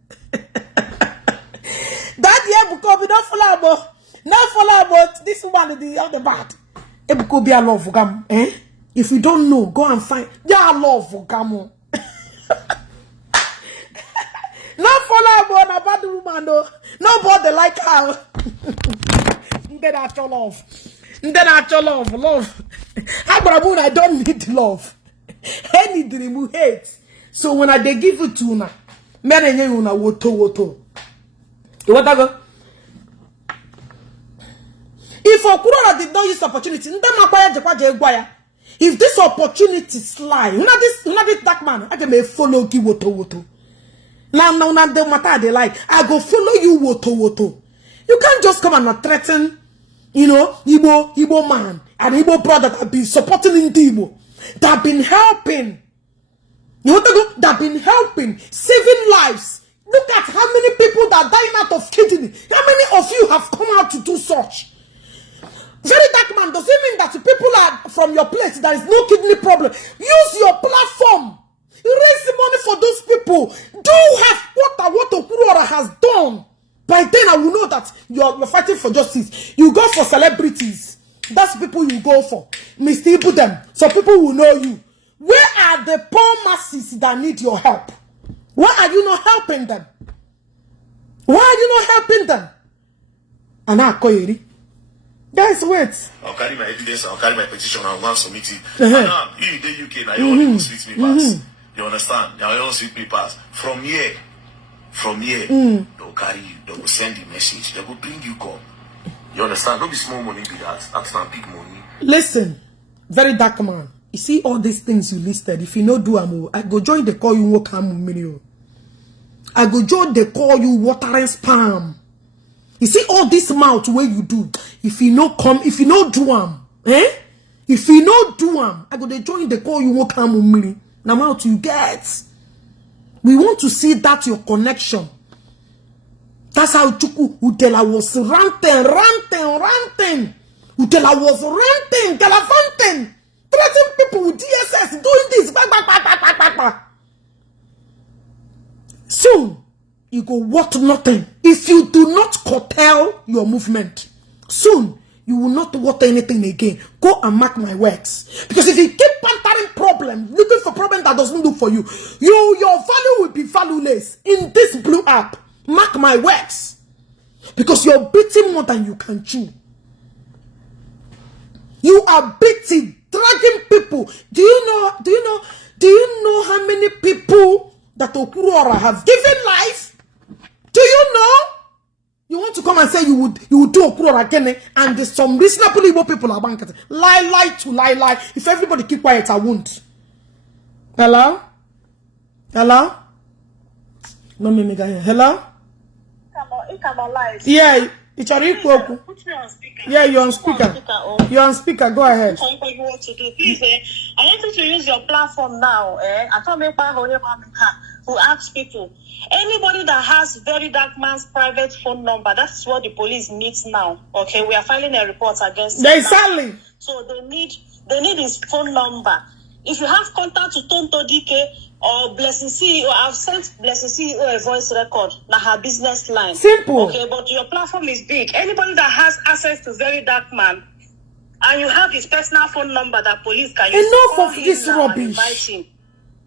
That year, because we don't follow about this one, the other bad. Ebuko be a love for gam, If you don't know, go and find. Yeah, love for gam. Not follow about a bad woman, no. Nobody like her. Then after love. Love. Abramun, I don't need love. I need to remove hate. So when they give it to una, merenye una woto. What I go? If Okwuluora did not use opportunity, if this opportunity slide, this dark man, I can follow you woto. Now the matter they like, I go follow you woto. You can't just come and threaten, Igbo man and Igbo brother that have been supporting Ndi Igbo, that have been helping. That have been helping, saving lives. Look at how many people that are dying out of kidney. How many of you have come out to do such? Verydarkman, does it mean that people are from your place, there is no kidney problem? Use your platform. Raise money for those people. Do have what Okwuluora has done. By then I will know that you're fighting for justice. You go for celebrities. That's people you go for. Mr. Ibu them. So people will know you. Where are the poor masses that need your help? Why are you not helping them? Why are you not helping them? And I call you. Guys, wait. I'll carry my evidence, I'll carry my petition, I'll go and submit it. And now, you in the UK, now you all speak me pass. You understand? Now you all speak me pass. From here, they'll carry you, they will send the message, they will bring you come. You understand? Don't be small money, be that. That's not big money. Listen, Verydarkman. You see all these things you listed. If you know do I go join the call you work million. I go join the call you watering spam. You see all this mouth where you do. If you know come, if you know do If you know do I go join the call you work million. Now mouth you get. We want to see that your connection. That's how Chuku Udela was ranting. Udela was ranting, galavanting. Threatening people with DSS doing this. Soon, you go what nothing. If you do not curtail your movement, soon you will not water anything again. Go and mark my words. Because if you keep pantering problem, looking for problem that doesn't look for you, your value will be valueless in this blue app. Mark my words. Because you're beating more than you can chew. You are beating, dragging people. Do you know how many people that Okwuluora have given life? Do you know? You want to come and say you would do Okwuluora again, and there's some reasonable Igbo people are banking. Lie. If everybody keep quiet, I won't. Hello? Hello? No, me here. Hello? I'm alive. Yeah, it's a real. Put me on speaker. Yeah, you're on speaker. You're on speaker. Go ahead. What to do? Please, I want you to use your platform now. I told me to ask people. Anybody that has Verydarkman's private phone number, that's what the police needs now. Okay, we are filing a report against him. Exactly. So they need his phone number. If you have contact to Tonto DK or Blessing CEO, I've sent Blessing CEO a voice record, now her business line. Simple. Okay, but your platform is big. Anybody that has access to Verydarkman and you have his personal phone number that police can use, enough of this rubbish.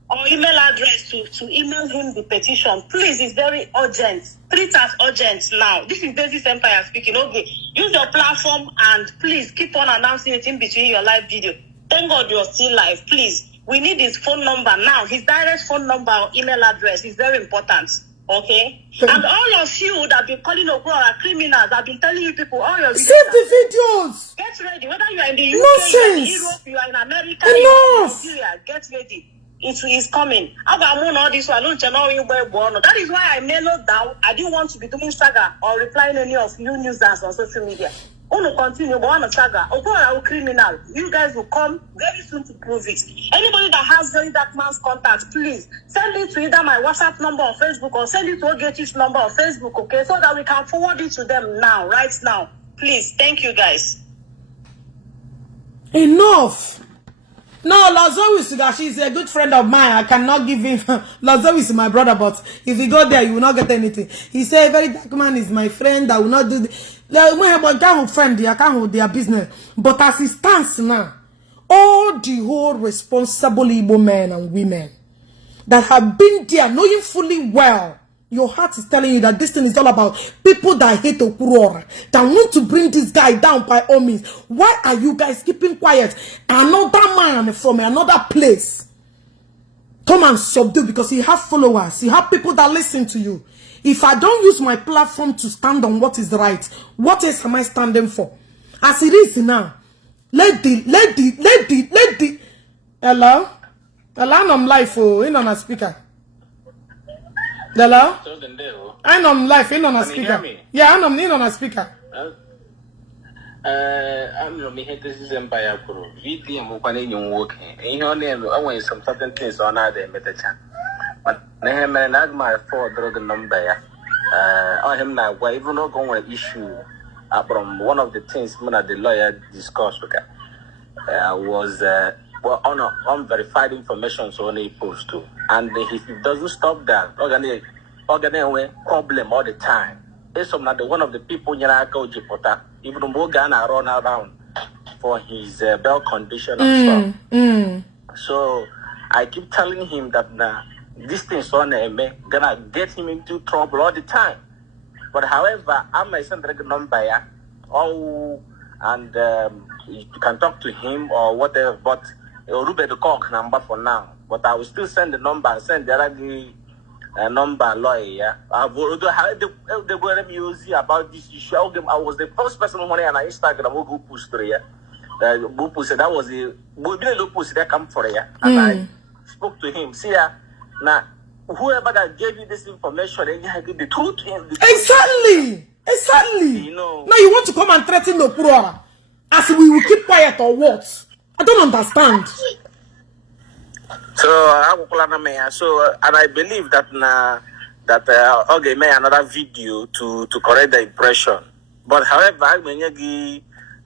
Or email address to email him the petition. Please, it's very urgent. Treat as urgent now. This is Basis Empire speaking. Okay, use your platform and please keep on announcing it in between your live video. Thank God you're still live. Please, we need his phone number now. His direct phone number or email address is very important. Okay? And all of you that been calling Okwuluora criminals, I've been telling you people, all your videos. Save the videos. Get ready. Whether you are in the UK, you are in Europe, you are in America, you are in Nigeria, get ready. It is coming. All this one. That is why I mellowed down. I didn't want to be doing saga or replying any of you users on social media. Continue, but on saga. Okwuluora criminal. You guys will come very soon to prove it. Anybody that has Verydarkman's contact, please send it to either my WhatsApp number on Facebook or send it to Oget's number on Facebook, okay? So that we can forward it to them now, right now. Please, thank you guys. Enough. No, Lazo she's a good friend of mine. I cannot give him. Lazo is my brother, but if you go there, you will not get anything. He said, Verydarkman is my friend. I will not do this. I can't friend, I can't hold their business. But as it stands now, all the whole responsible Igbo men and women that have been there, knowing fully well, your heart is telling you that this thing is all about people that hate Okwuluora, that want to bring this guy down by all means. Why are you guys keeping quiet? Another man from another place come and subdue because he have followers, he have people that listen to you. If I don't use my platform to stand on what is right, what else am I standing for? As it is now, let the hello, I'm live for in on a speaker. Hello? I'm on live, in on a speaker. Yeah, I'm in on a speaker. I'm not making this empire. VD and Mukane, you working. And you only have some certain things on other metachan. But Nehem and Agmar for drug number. I am now, why even not going to issue from one of the things when the lawyer discussed with was unverified information so only post to. And if it doesn't stop that, organ problem all the time. It's not one of the people in Jipota, even Mogana run around for his bell condition and stuff. So I keep telling him that this thing's on gonna get him into trouble all the time. But however, I might send a number, and you can talk to him or whatever, but Rube the Cock number for now. But I will still send the number and send the other number lawyer. I've already had the word music about this issue. I was the first person on Instagram who pushed through here. Bupu said that was the Lupus that come for you. And I spoke to him. See, now whoever that gave you this information, they had the truth. Exactly. You know. Now you want to come and threaten Okwuluora as we will keep quiet or what? I don't understand. So and I believe that okay, made another video to correct the impression. But however,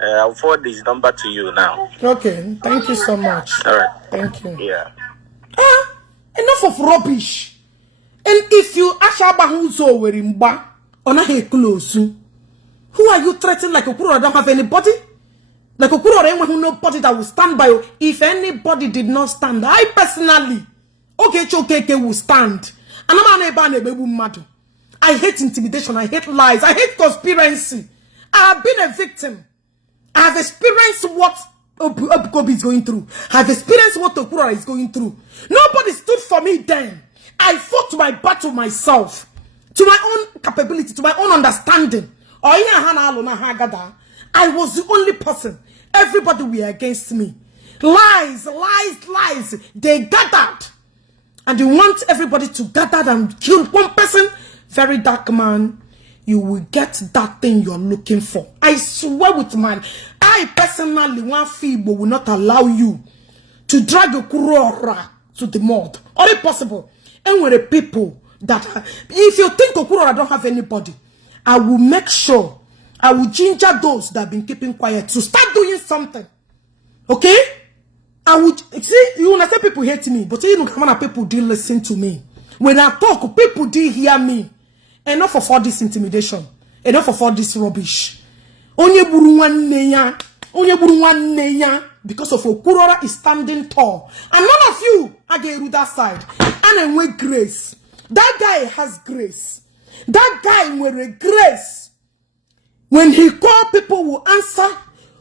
I'll forward this number to you now. Okay, thank you so much. All right, thank you. Yeah. Enough of rubbish. And if you Ashabahuzo were in Ba on a close, who are you threatening like Okwuluora don't have anybody? Like Okwuluora who nobody that will stand by you. If anybody did not stand, I personally, okay, will stand. And I hate intimidation, I hate lies, I hate conspiracy. I have been a victim. I have experienced what Obi is going through. I have experienced what Okwuluora is going through. Nobody stood for me then. I fought my battle myself. To my own capability, to my own understanding. I was the only person. Everybody were against me. Lies. They gathered and you want everybody to gather and kill one person, Verydarkman, you will get that thing you're looking for. I swear with man, I personally, one Igbo will not allow you to drag Okwuluora to the mud. Or if possible, and with the people that if you think Okwuluora don't have anybody, I will make sure I will ginger those that have been keeping quiet to start doing something. Okay? I would see you when I say people hate me, but you know how people did listen to me. When I talk, people did hear me. Enough of all this intimidation. Enough of all this rubbish. Onye buru nwanne ya, because of Okwuluora is standing tall. And none of you are getting that side. And with grace. That guy has grace. That guy with grace. When he call, people will answer.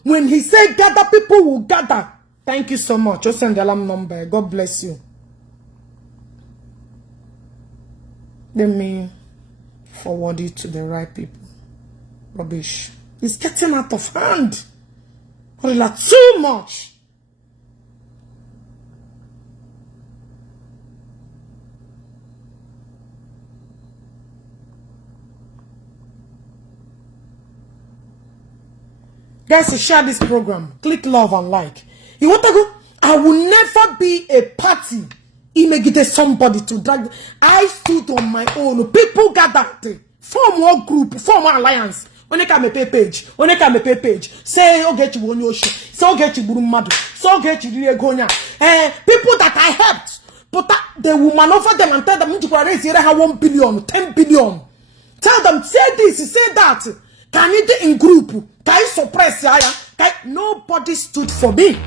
When he say gather, people will gather. Thank you so much. Just send the alarm number. God bless you. Let me forward it to the right people. Rubbish. It's getting out of hand. Like too much. Guys, share this program. Click love and like. You want to go? I will never be a party. Imagine somebody to drag. I stood on my own. People gathered. Form one group. Form one alliance. When they come a page. When they come a page. Say, oh, get you one yoshi. So get you Burumadu. So get you Gonya. People that I helped. But they will maneuver them and tell them to raise 1 billion, 10 billion. Tell them, say this, say that. Can you do in group? Can you suppress? Nobody stood for me.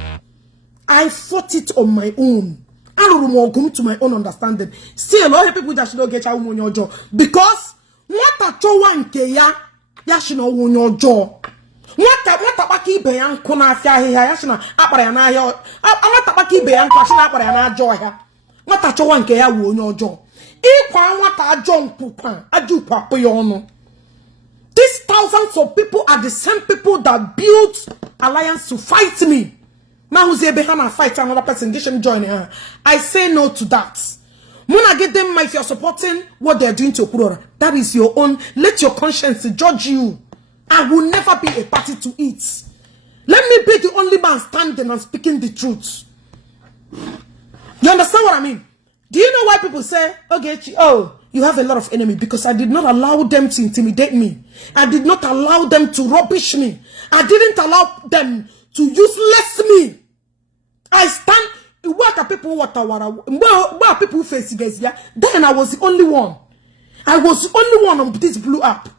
I fought it on my own. I don't want to come to my own understanding. Still, a lot of people that should not get out on your jaw. Because what a chowan keya, yashino on your jaw. What a baki beyan kona fia here, yashina, aparana, what a baki beyan kwashina aparana joy. What a chowan keya on your jaw. Equal what a john pupa, a do papa yono. These thousands of people are the same people that built alliance to fight me. Now who's here behind fight another person? They should join her. I say no to that. Muna get them if you're supporting what they're doing to Okwuluora. That is your own. Let your conscience judge you. I will never be a party to it. Let me be the only man standing and speaking the truth. You understand what I mean? Do you know why people say, okay, oh, you have a lot of enemy? Because I did not allow them to intimidate me. I did not allow them to rubbish me. I didn't allow them to useless me. I stand. What are people? Where people face this? Then I was the only one. I was the only one on this blew up.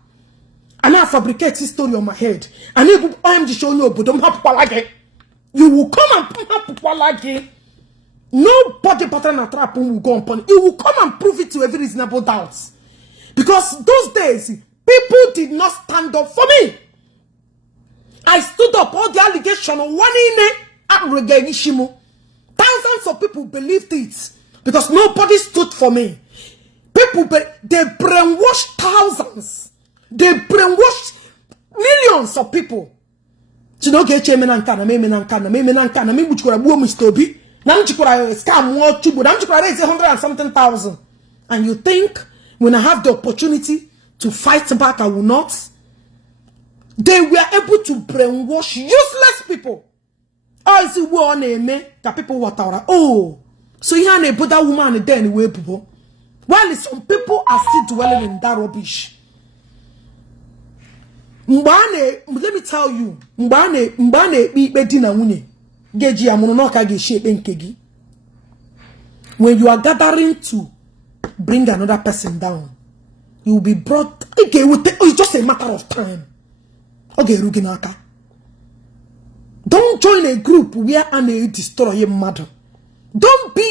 And I fabricate this story on my head. And I'm just showing you, but don't have to. You will come and have to. Nobody pattern and trap will go upon it. You will come and prove it to every reasonable doubt. Because those days, people did not stand up for me. I stood up all the allegation of one in at thousands of people believed it. Because nobody stood for me. People, they brainwashed thousands. They brainwashed millions of people. You know, get me nankana, me nankana, me which could have woman stoby. Now you could scam more to now you could raise 100 and something thousand. And you think when I have the opportunity to fight back, I will not? They were able to brainwash useless people. Oh, it's a war name, that people what are. Oh, so you have a Buddha woman then way people. While some people are still dwelling in that rubbish. Mbane, let me tell you, Mbane be bedina wuni. Geji amunoka ge shape nkegi. When you are gathering to bring another person down, you will be brought. Okay, it's just a matter of time. Okay, Ruginaka. Don't join a group where I destroy a mother. Don't be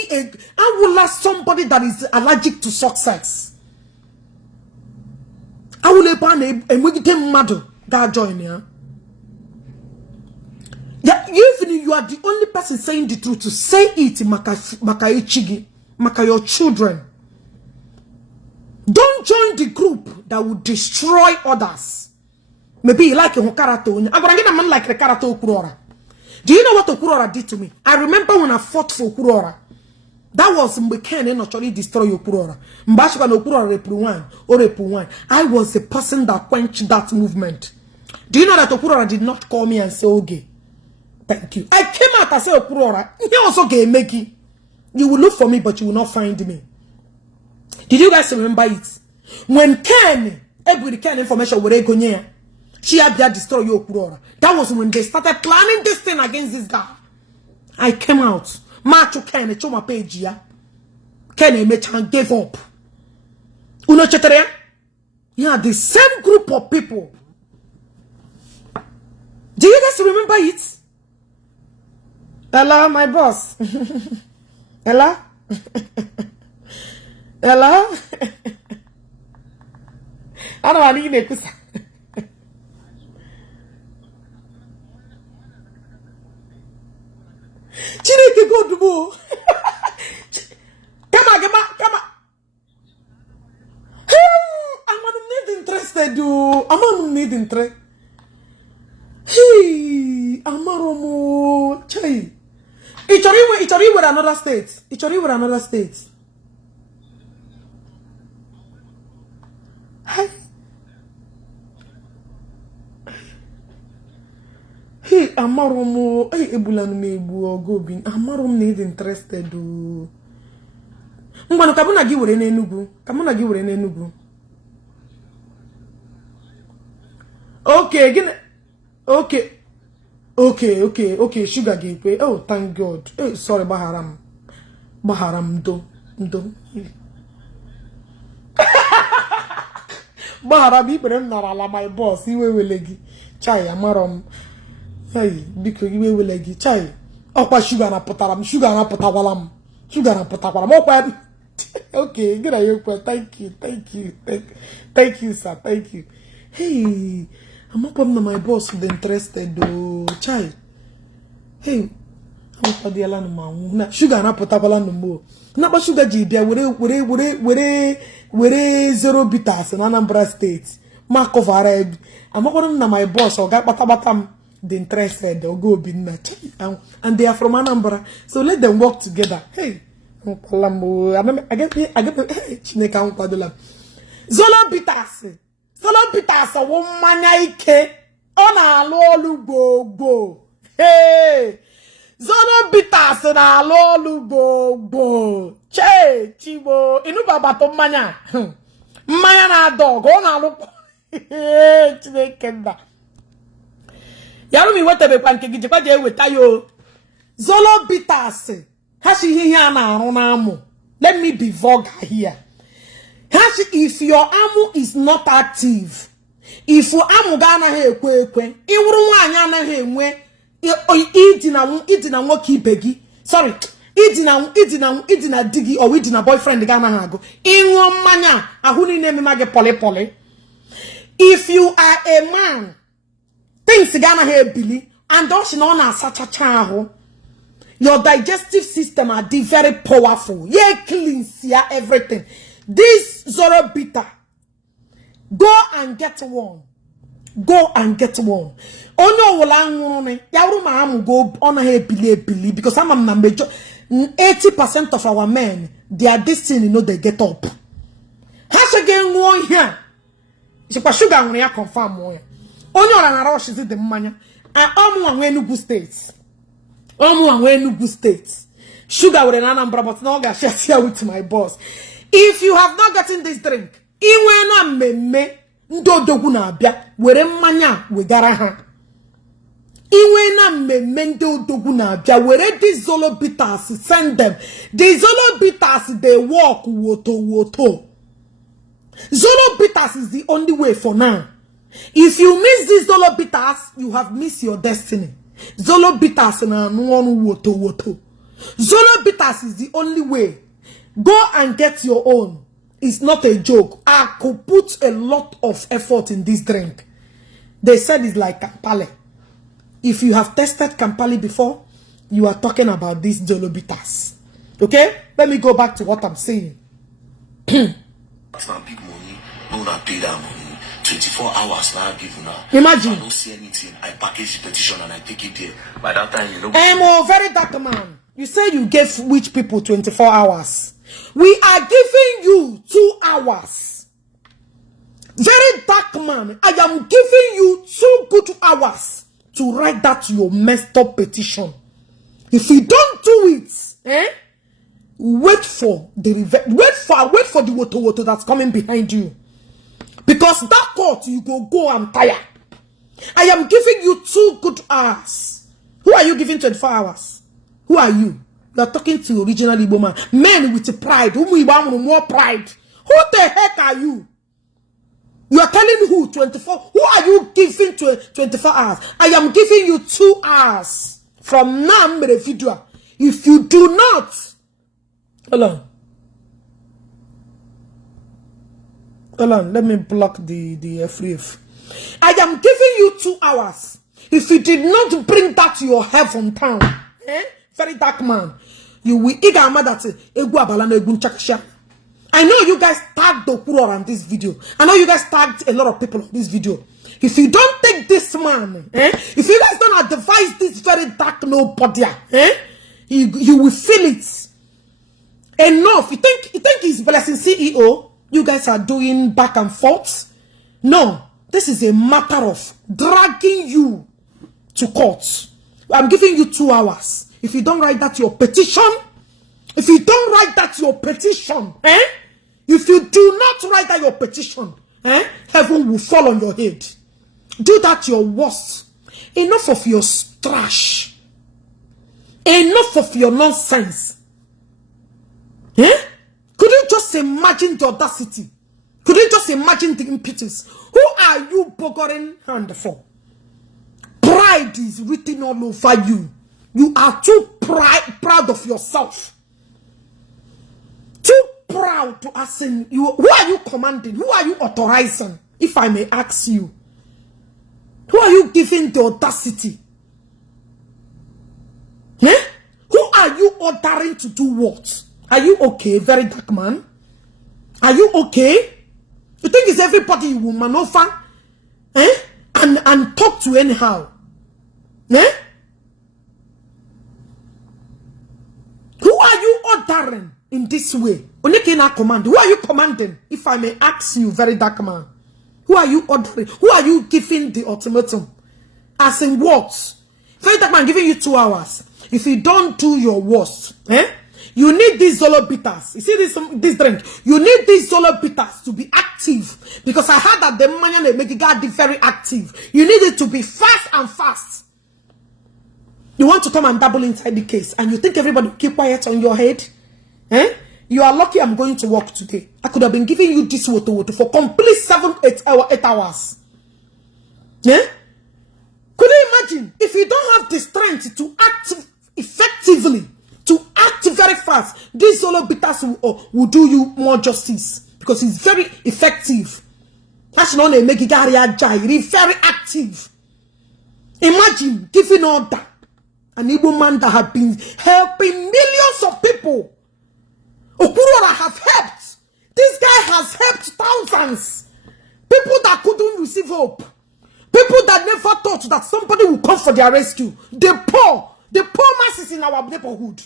I will last somebody that is allergic to success. I will ban a wicked mother that join here. Yeah, even if you are the only person saying the truth, to say it, maka your children. Don't join the group that will destroy others. Maybe you like a Hokarato. I'm going to get a man like Rekarato Okwuluora. Do you know what Okwuluora did to me? I remember when I fought for Okwuluora. That was Ken actually destroy Okwuluora. Mbashika no Okwuluora repu one. I was the person that quenched that movement. Do you know that Okwuluora did not call me and say, okay, thank you. I came out and said, Okwuluora, he also gave me. You will look for me, but you will not find me. Did you guys remember it? When Ken, every Ken information were going, she had destroyed Okwuluora. That was when they started planning this thing against this guy. I came out. Macho Ken, a choma page ya. Ken Emechan gave up. Uno chetere? Yeah, the same group of people. Do you guys remember it? Ella, my boss. Ella? Ella? I don't want to kusa. Chineke go dubo. Come on. I'm not interested, do. I'm not interested. Hey, Amaromo, Chai. It's already with another state. It's already with another state. Hi. Hey, Amaromo, hey, Ebulan mebu or Gobin. Amarom need interested, do. Mbano kabuna gi wure n'Enugu. Kamuna gi wure n'Enugu. Okay, sugar gateway. Oh, thank God. Hey, sorry, Baharam do. Baharam, Ibrahim Narala, my boss. He will legi. Chai, Amarom. Hey, because you will legi. Chai. Oh, but sugar na potaram. Okay, good at you. Thank you, sir. Thank you. Hey. I'm up on my boss with interested do chai. Hey, I'm up the alan ma sugar na potabala no more. Na ba sugar ji dia were 0 bitters in Anambra State. Mark of Arab. I'm up on my boss or got batabatam the interested or go be na chai. And they are from Anambra. So let them work together. Hey, I get hey Chineka Unpadola. Zolo bitters. Solo bitters a woman ike on a lolu go. Hey, Zolo bitters na lolu go. Che, chibo, inu babato manya. Manya na dog, on a look. Hey, Chinekenda. Yarumi wete be pancake jipaje wetayo. Zolo bitters. Hashi hiya na arunamu. Let me be vulgar here. If your amu is not active, if your amu gana he kwe, iwuru wanya na he nwe idina nwoke ibegi. Sorry, idina digi or idina boyfriend gana hago. Inwo manya ahuni neme mage pole. If you are a man, things gana he bili and don't know na sacha your digestive system are very powerful. Ye cleanse ya everything. This Zoro bitter. Go and get one. Ono wala ngone. Yaru ma am go on a bili because I'm a major 80% of our men, their destiny they get up. Has again one here. It's a sugar on ya confirm one. Onyo na rush is the mania. I am Enugu States. Enugu States. Sugar with an Anambra, but now I share here with my boss. If you have not gotten this drink, iwe na mmemme ndodogu na abia were mmanya wegara ha. Iwe na mmemme ndodogu na abia were these Zolo bitters send them. The Zolo bitters they walk woto. Zolo bitters is the only way for now. If you miss these Zolo bitters, you have missed your destiny. Zolo bitters na nuonu woto. Zolo bitters is the only way. Go and get your own. It's not a joke. I could put a lot of effort in this drink. They said it's like Kampale. If you have tested Kampale before, you are talking about these Zolo bitters. Okay? Let me go back to what I'm saying. That's not big money. No, not pay that money. 24 hours now, give now. Imagine. I don't see anything. I package the petition and I take it there. By that time, you know. I'm a Verydarkman. You say you gave witch people 24 hours. We are giving you 2 hours. Verydarkman, I am giving you 2 good hours to write that your messed up petition. If you don't do it, wait for the woto that's coming behind you. Because that court you go and tire. I am giving you 2 good hours. Who are you giving 24 hours? Who are you? You are talking to original Igbo man. Men with pride. More pride. Who the heck are you? You are telling who 24? Who are you giving to 24 hours? I am giving you 2 hours. From now, video. If you do not, hold on, let me block the FRF. I am giving you 2 hours. If you did not bring that to your heaven town, Verydarkman, you will I know you guys tagged Okwuluora on this video. I know you guys tagged a lot of people on this video. If you don't take this man, if you guys don't advise this very dark nobody, you will feel it. Enough. You think he's blessing CEO? You guys are doing back and forth. No, this is a matter of dragging you to court. I'm giving you 2 hours. If you don't write that your petition, if you don't write that your petition, if you do not write that your petition, heaven will fall on your head. Do that your worst. Enough of your trash. Enough of your nonsense. Could you just imagine the audacity? Could you just imagine the impetus? Who are you boggering hand for? Pride is written all over you. You are too proud of yourself. Too proud to ask you. Who are you commanding? Who are you authorizing? If I may ask you. Who are you giving the audacity? Who are you ordering to do what? Are you okay, Verydarkman? Are you okay? You think it's everybody you will maneuver? And talk to anyhow? Who are you ordering in this way? Command. Who are you commanding? If I may ask you, Verydarkman. Who are you ordering? Who are you giving the ultimatum? As in what? Verydarkman giving you 2 hours. If you don't do your worst, you need these Zolo bitters. You see this drink? You need these Zolo bitters to be active. Because I heard that the man they make it very active. You need it to be fast and fast. You want to come and double inside the case. And you think everybody will keep quiet on your head? You are lucky I'm going to work today. I could have been giving you this water for complete 8 hours. Could you imagine if you don't have the strength to act effectively, to act very fast, this solo bitters will do you more justice because it's very effective. That's not a make it very active. Imagine giving order. An Igbo man that have been helping millions of people. Okwuluora have helped. This guy has helped thousands. People that couldn't receive hope. People that never thought that somebody would come for their rescue. The poor masses in our neighborhood.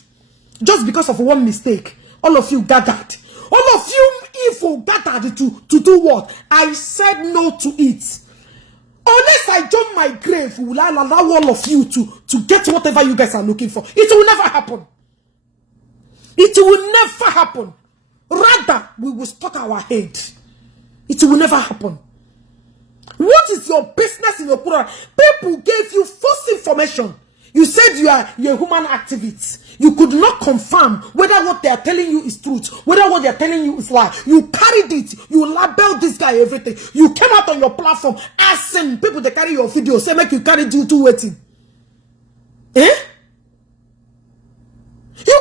Just because of one mistake, all of you gathered. All of you evil gathered to do what? I said no to it. Unless I jump my grave, will I allow all of you to get whatever you guys are looking for? It will never happen. It will never happen. Rather, we will stuck our head. It will never happen. What is your business in your Okwuluora? People gave you false information. You said you're a human activist. You could not confirm whether what they are telling you is truth, whether what they are telling you is lie. You carried it. You labeled this guy everything. You came out on your platform asking people to carry your video. Say, make you carry you to waiting. You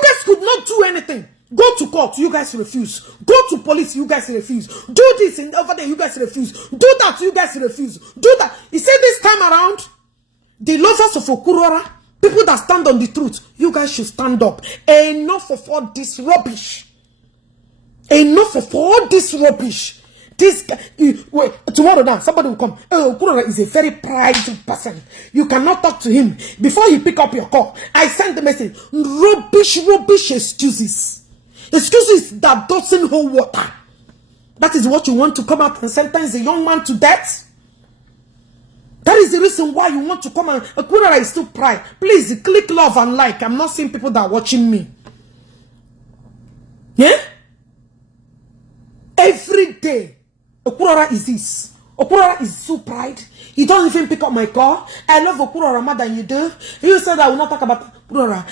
guys could not do anything. Go to court, you guys refuse. Go to police, you guys refuse. Do this and over there, you guys refuse. Do that, you guys refuse. Do that. He said this time around, the lovers of Okwuluora, people that stand on the truth, you guys should stand up. Enough of all this rubbish. Enough of all this rubbish. This guy, wait, tomorrow now, somebody will come. Oh, Okwuluora is a very prideful person. You cannot talk to him. Before he pick up your call, I send the message. Rubbish excuses. Excuses that doesn't hold water. That is what you want to come out and sentence a young man to death? That is the reason why you want to come and Okwuluora is still pride. Please click love and like. I'm not seeing people that are watching me. Yeah? Every day, Okwuluora is this. Okwuluora is so pride. He don't even pick up my call. I love Okwuluora more than you do. You said I will not talk about Okwuluora.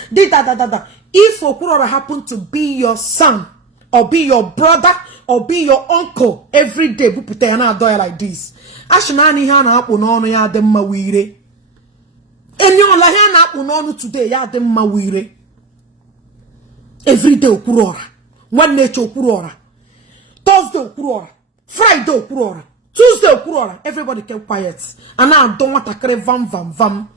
If Okwuluora happened to be your son, or be your brother, or be your uncle, every day, we put a door like this. Ashinani hana happen on ya dem mawire. And you la hana happen on today, ya dem mawire. Every day Okwuluora. One nature Okwuluora. Thursday Okwuluora. Friday Okwuluora. Tuesday Okwuluora. Everybody kept quiet. And now I don't want to carry vam.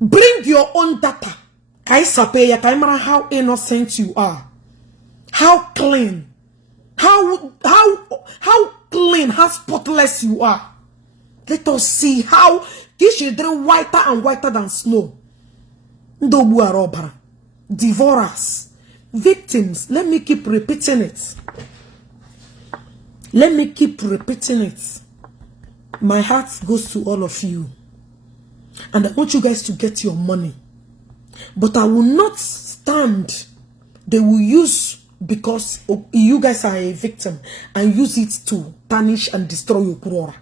Bring your own data. Kaisapeya, kaimara how innocent you are. How clean. How clean, how spotless you are. Let us see how this children whiter and whiter than snow. Ndobu arobara. Divorce. Victims. Let me keep repeating it. Let me keep repeating it. My heart goes to all of you. And I want you guys to get your money. But I will not stand. They will use, because you guys are a victim, and use it to tarnish and destroy Okwuluora.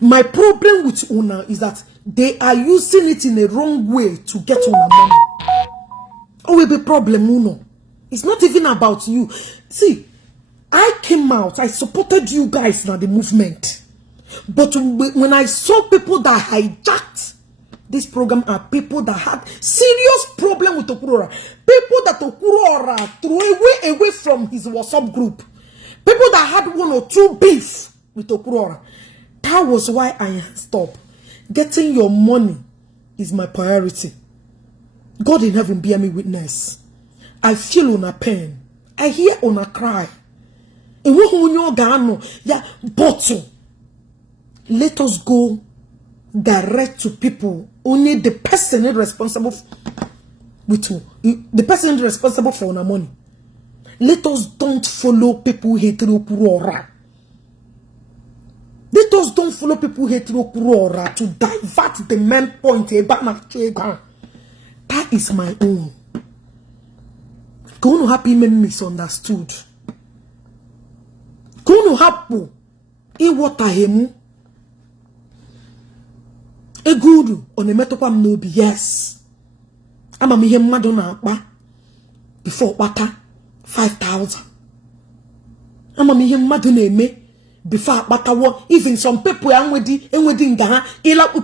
My problem with Una is that they are using it in a wrong way to get Una money. Oh, it be problem, Uno. It's not even about you. See, I came out, I supported you guys in the movement. But when I saw people that hijacked this program are people that had serious problem with Okwuluora. People that Okwuluora threw away from his WhatsApp group. People that had 1 or 2 beef with Okwuluora. That was why I stopped. Getting your money is my priority. God in heaven bear me witness. I feel on a pain. I hear on a cry. Bottle. Let us go direct to people. Only the person is responsible the person is responsible for our money. Let us don't follow people who hate Okwuluora. Let us don't follow people who hate Okwuluora to divert the main point. That is my own. Going to happen men misunderstood. Going to happen in what I am. A good on a metopam no be yes. I'm a mihem madonna before water 5,000. I'm a mihem madonna me before water one. Even some people are with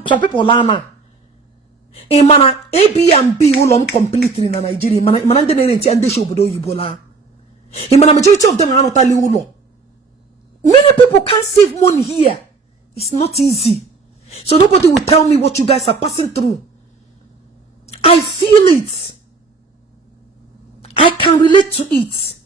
some people lana. A mana A, B, and B will completely in Nigeria. Man, and they show Ibola. A majority of them are not ulo. Many people can't save money here. It's not easy. So nobody will tell me what you guys are passing through. I feel it. I can relate to it.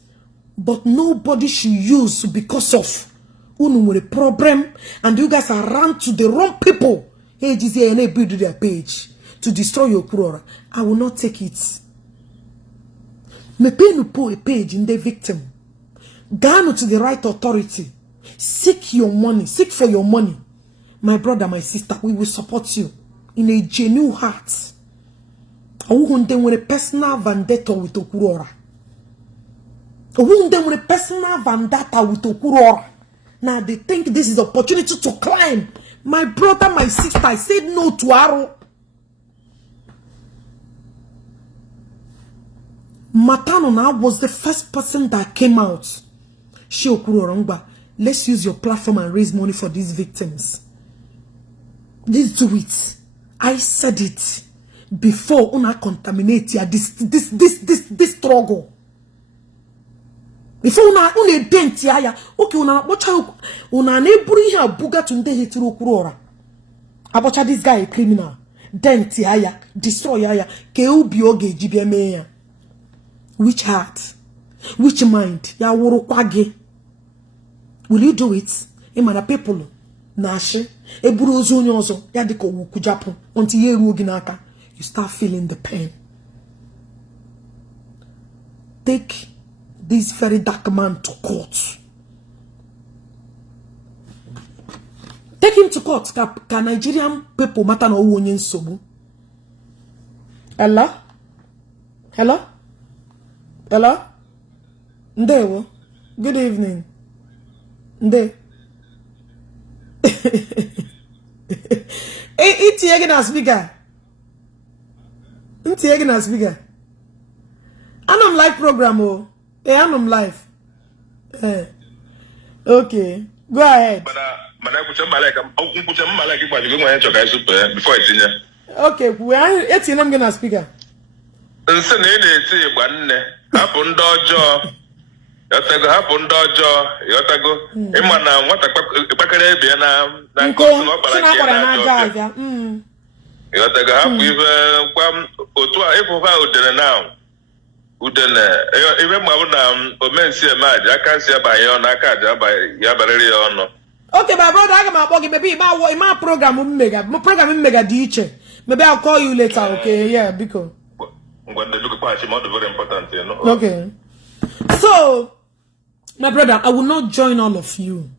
But nobody should use because of a problem. And you guys are run to the wrong people. Hey, GZA build their page to destroy your Okwuluora. I will not take it. Me pay no po a page in the victim. Go to the right authority. Seek your money. Seek for your money. My brother, my sister, we will support you in a genuine heart. I won't with a personal vendetta with Okwuluora. I won't with a personal vendetta with Okwuluora. Now they think this is opportunity to climb. My brother, my sister, I said no to Arrow. Matanona was the first person that came out. She Okwuluora, let's use your platform and raise money for these victims. Let's do it. I said it before una contaminate this struggle. Before una dent ya. Okay, una neburi here buga tunde hitiro Okwuluora. Abocha this guy a criminal. Dent ya, destroy ya. Ke ubi oge jibeme ya. Which heart? Which mind? Ya wuru kwage. Will you do it? Imana people nashi eburu ozu onye ozo ya diko wukujapu until ye ruo ginaka. You start feeling the pain. Take this very dark man to court. Take him to court. Can Nigerian people matter no wonye nsobu? Hello? Hello? Hello? Ndewo. Good evening. Nde. Iti yegi na speaker. Iti yegi na speaker. Anum live program oh. Anum live. Okay. Go ahead. Okay, we are 18 I'm gonna speaker. Nse na na-eti igba nne hapụ ndị ọjọọ yotago hapụ ndị ọjọọ yotago ịma na nwata kpakere ebe na nkọsi na ọkpara na aja yotago hapụ ife kwa otu a ịfụfa udene na udene ife mgbe na omensi emaji aka nsi abanye ọnụ aka aja ya barịrị ya ọnụ. Okay, my brother, I'm gonna bug maybe my program mega dị. Maybe I'll call you later, okay? Yeah, because when they look at it, very important, you know. Okay. So, my brother, I will not join all of you.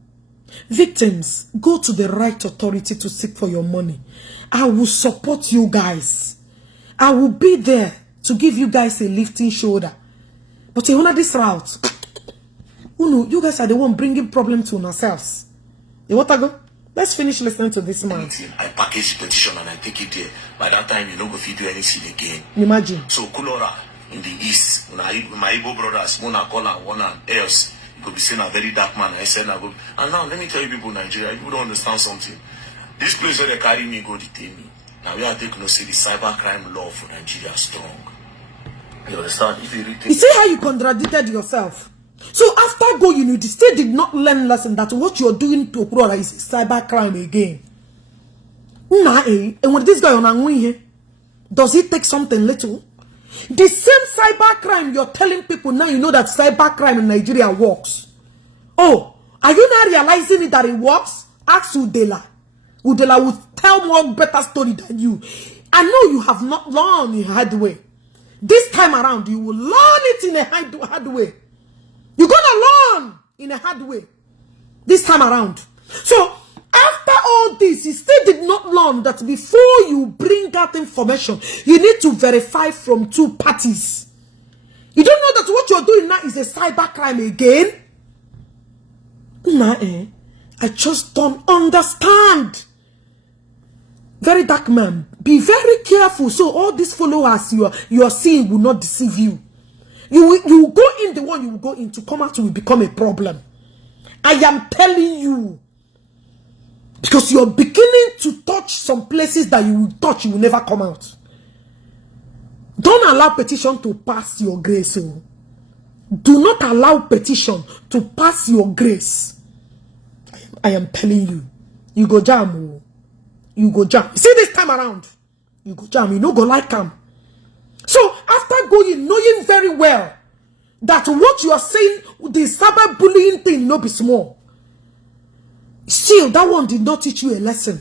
Victims, go to the right authority to seek for your money. I will support you guys. I will be there to give you guys a lifting shoulder. But you know this route, you guys are the one bringing problem to yourselves. You want to go? Let's finish listening to this man. I package the petition and I take it there. By that time, you don't go feed you anything again. Imagine. So Okwuluora in the east, my Igbo brothers, one call and one else, you could be saying a very dark man. I said, and now let me tell you people in Nigeria, you don't understand something. This place where they carry me, go detain me. Now we are taking to see the cybercrime law for Nigeria strong. You understand? You see how you contradicted yourself? So after going, you still did not learn lesson that what you're doing to Okwuluora is cybercrime again. And when this guy on here, does he take something little? The same cybercrime you're telling people now, you know that cybercrime in Nigeria works. Oh, are you not realizing it that it works? Ask Udela. Udela will tell more better story than you. I know you have not learned in a hard way. This time around, you will learn it in a hard way. You're gonna learn in a hard way this time around. So after all this, you still did not learn that before you bring out information, you need to verify from two parties. You don't know that what you're doing now is a cybercrime again? Nah, I just don't understand. Verydarkman, be very careful so all these followers you are seeing will not deceive you. You will go in the one you will go in to come out will become a problem. I am telling you. Because you're beginning to touch some places that you will touch, you will never come out. Don't allow petition to pass your grace. Oh. Do not allow petition to pass your grace. I am telling you. You go jam. Oh. You go jam. See this time around. You go jam. You no go like them. So after going, knowing very well that what you are saying, the cyberbullying thing, no be small. Still, that one did not teach you a lesson.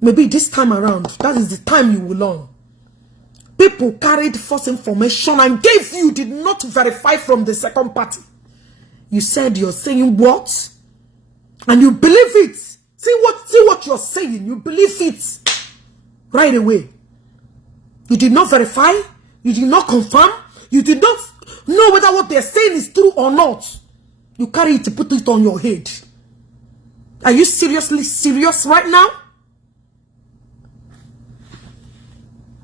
Maybe this time around, that is the time you will learn. People carried false information and gave you, did not verify from the second party. You said you're saying what? And you believe it. See what you're saying. You believe it right away. You did not verify. You did not confirm. You did not know whether what they're saying is true or not. You carry it to put it on your head. Are you seriously serious right now?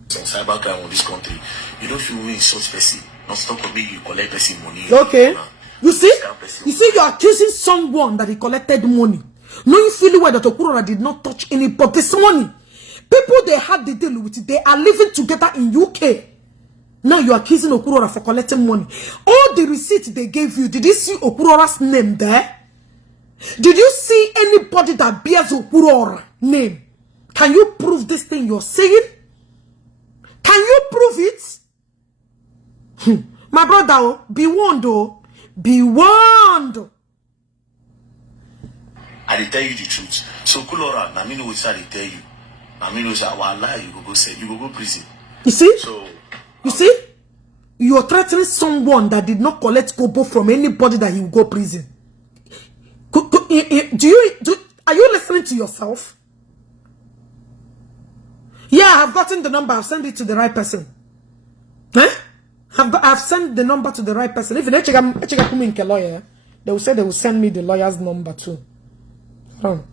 Some cybercrime in this country. You don't feel we insult person. Not stop of me, you collect person money. Okay. You see? You're accusing someone that he collected money. Knowing fully well that Okwuluora did not touch anybody. This money. People they had the deal with, they are living together in UK. Now you're accusing Okwuluora for collecting money. All the receipts they gave you, did you see Okwuluora's name there? Did you see anybody that bears Okwuluora name? Can you prove this thing you're saying? Can you prove it? My brother, be warned, oh. Be warned. I dey tell you the truth. So Okwuluora, na me know what I tell you. Na me know say wallahi you go say you go prison. You see? So you see? You're threatening someone that did not collect kobo from anybody that he will go prison. Are you listening to yourself? Yeah, I've gotten the number. I've sent it to the right person. Huh? I've sent the number to the right person. If they check a lawyer, they will say they will send me the lawyer's number too. Hold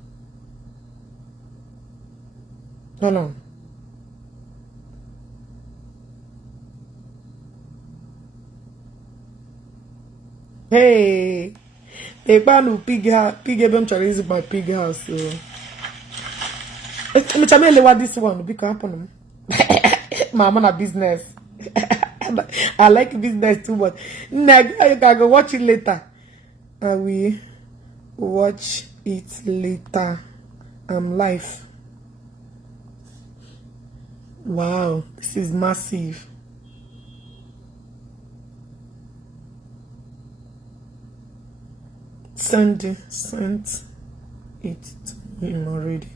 on. Hey, a man pig them to my pig house. What this one because happen. My man a business. I like business too much. I can go watch it later. I will watch it later. I'm live. Wow, this is massive. Sent it to him already.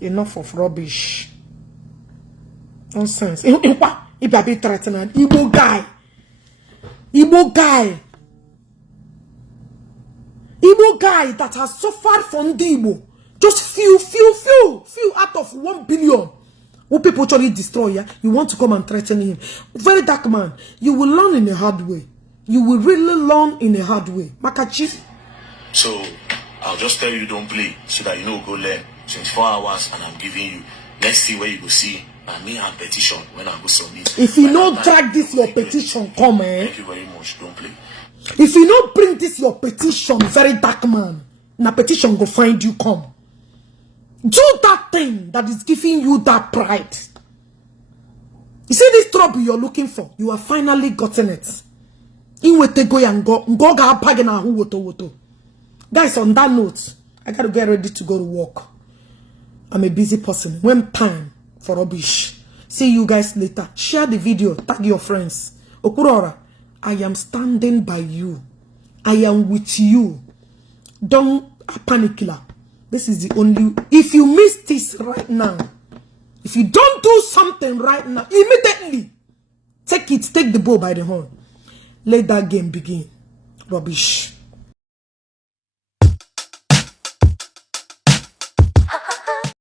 Enough of rubbish. Nonsense. If I be threatening Igbo guy. Igbo guy that has suffered from Ndi Igbo. Just few out of 1 billion. What people actually destroy, yeah? You want to come and threaten him. Verydarkman, you will learn in a hard way. You will really learn in a hard way. Makachi. So I'll just tell you don't play so that you know go learn 24 hours and I'm giving you. Let's see where you go see. And me and petition when I go submit. If you don't drag this your petition, come Thank you very much. Don't play. If you don't bring this your petition, Verydarkman, na petition go find you come. Do that thing that is giving you that pride. You see this trouble you're looking for? You have finally gotten it. Guys, on that note, I gotta get ready to go to work. I'm a busy person. When time for rubbish. See you guys later. Share the video. Tag your friends. Okwuluora, I am standing by you. I am with you. Don't panic killer. This is the only. If you miss this right now, if you don't do something right now, immediately take the bull by the horn. Let that game begin. Rubbish.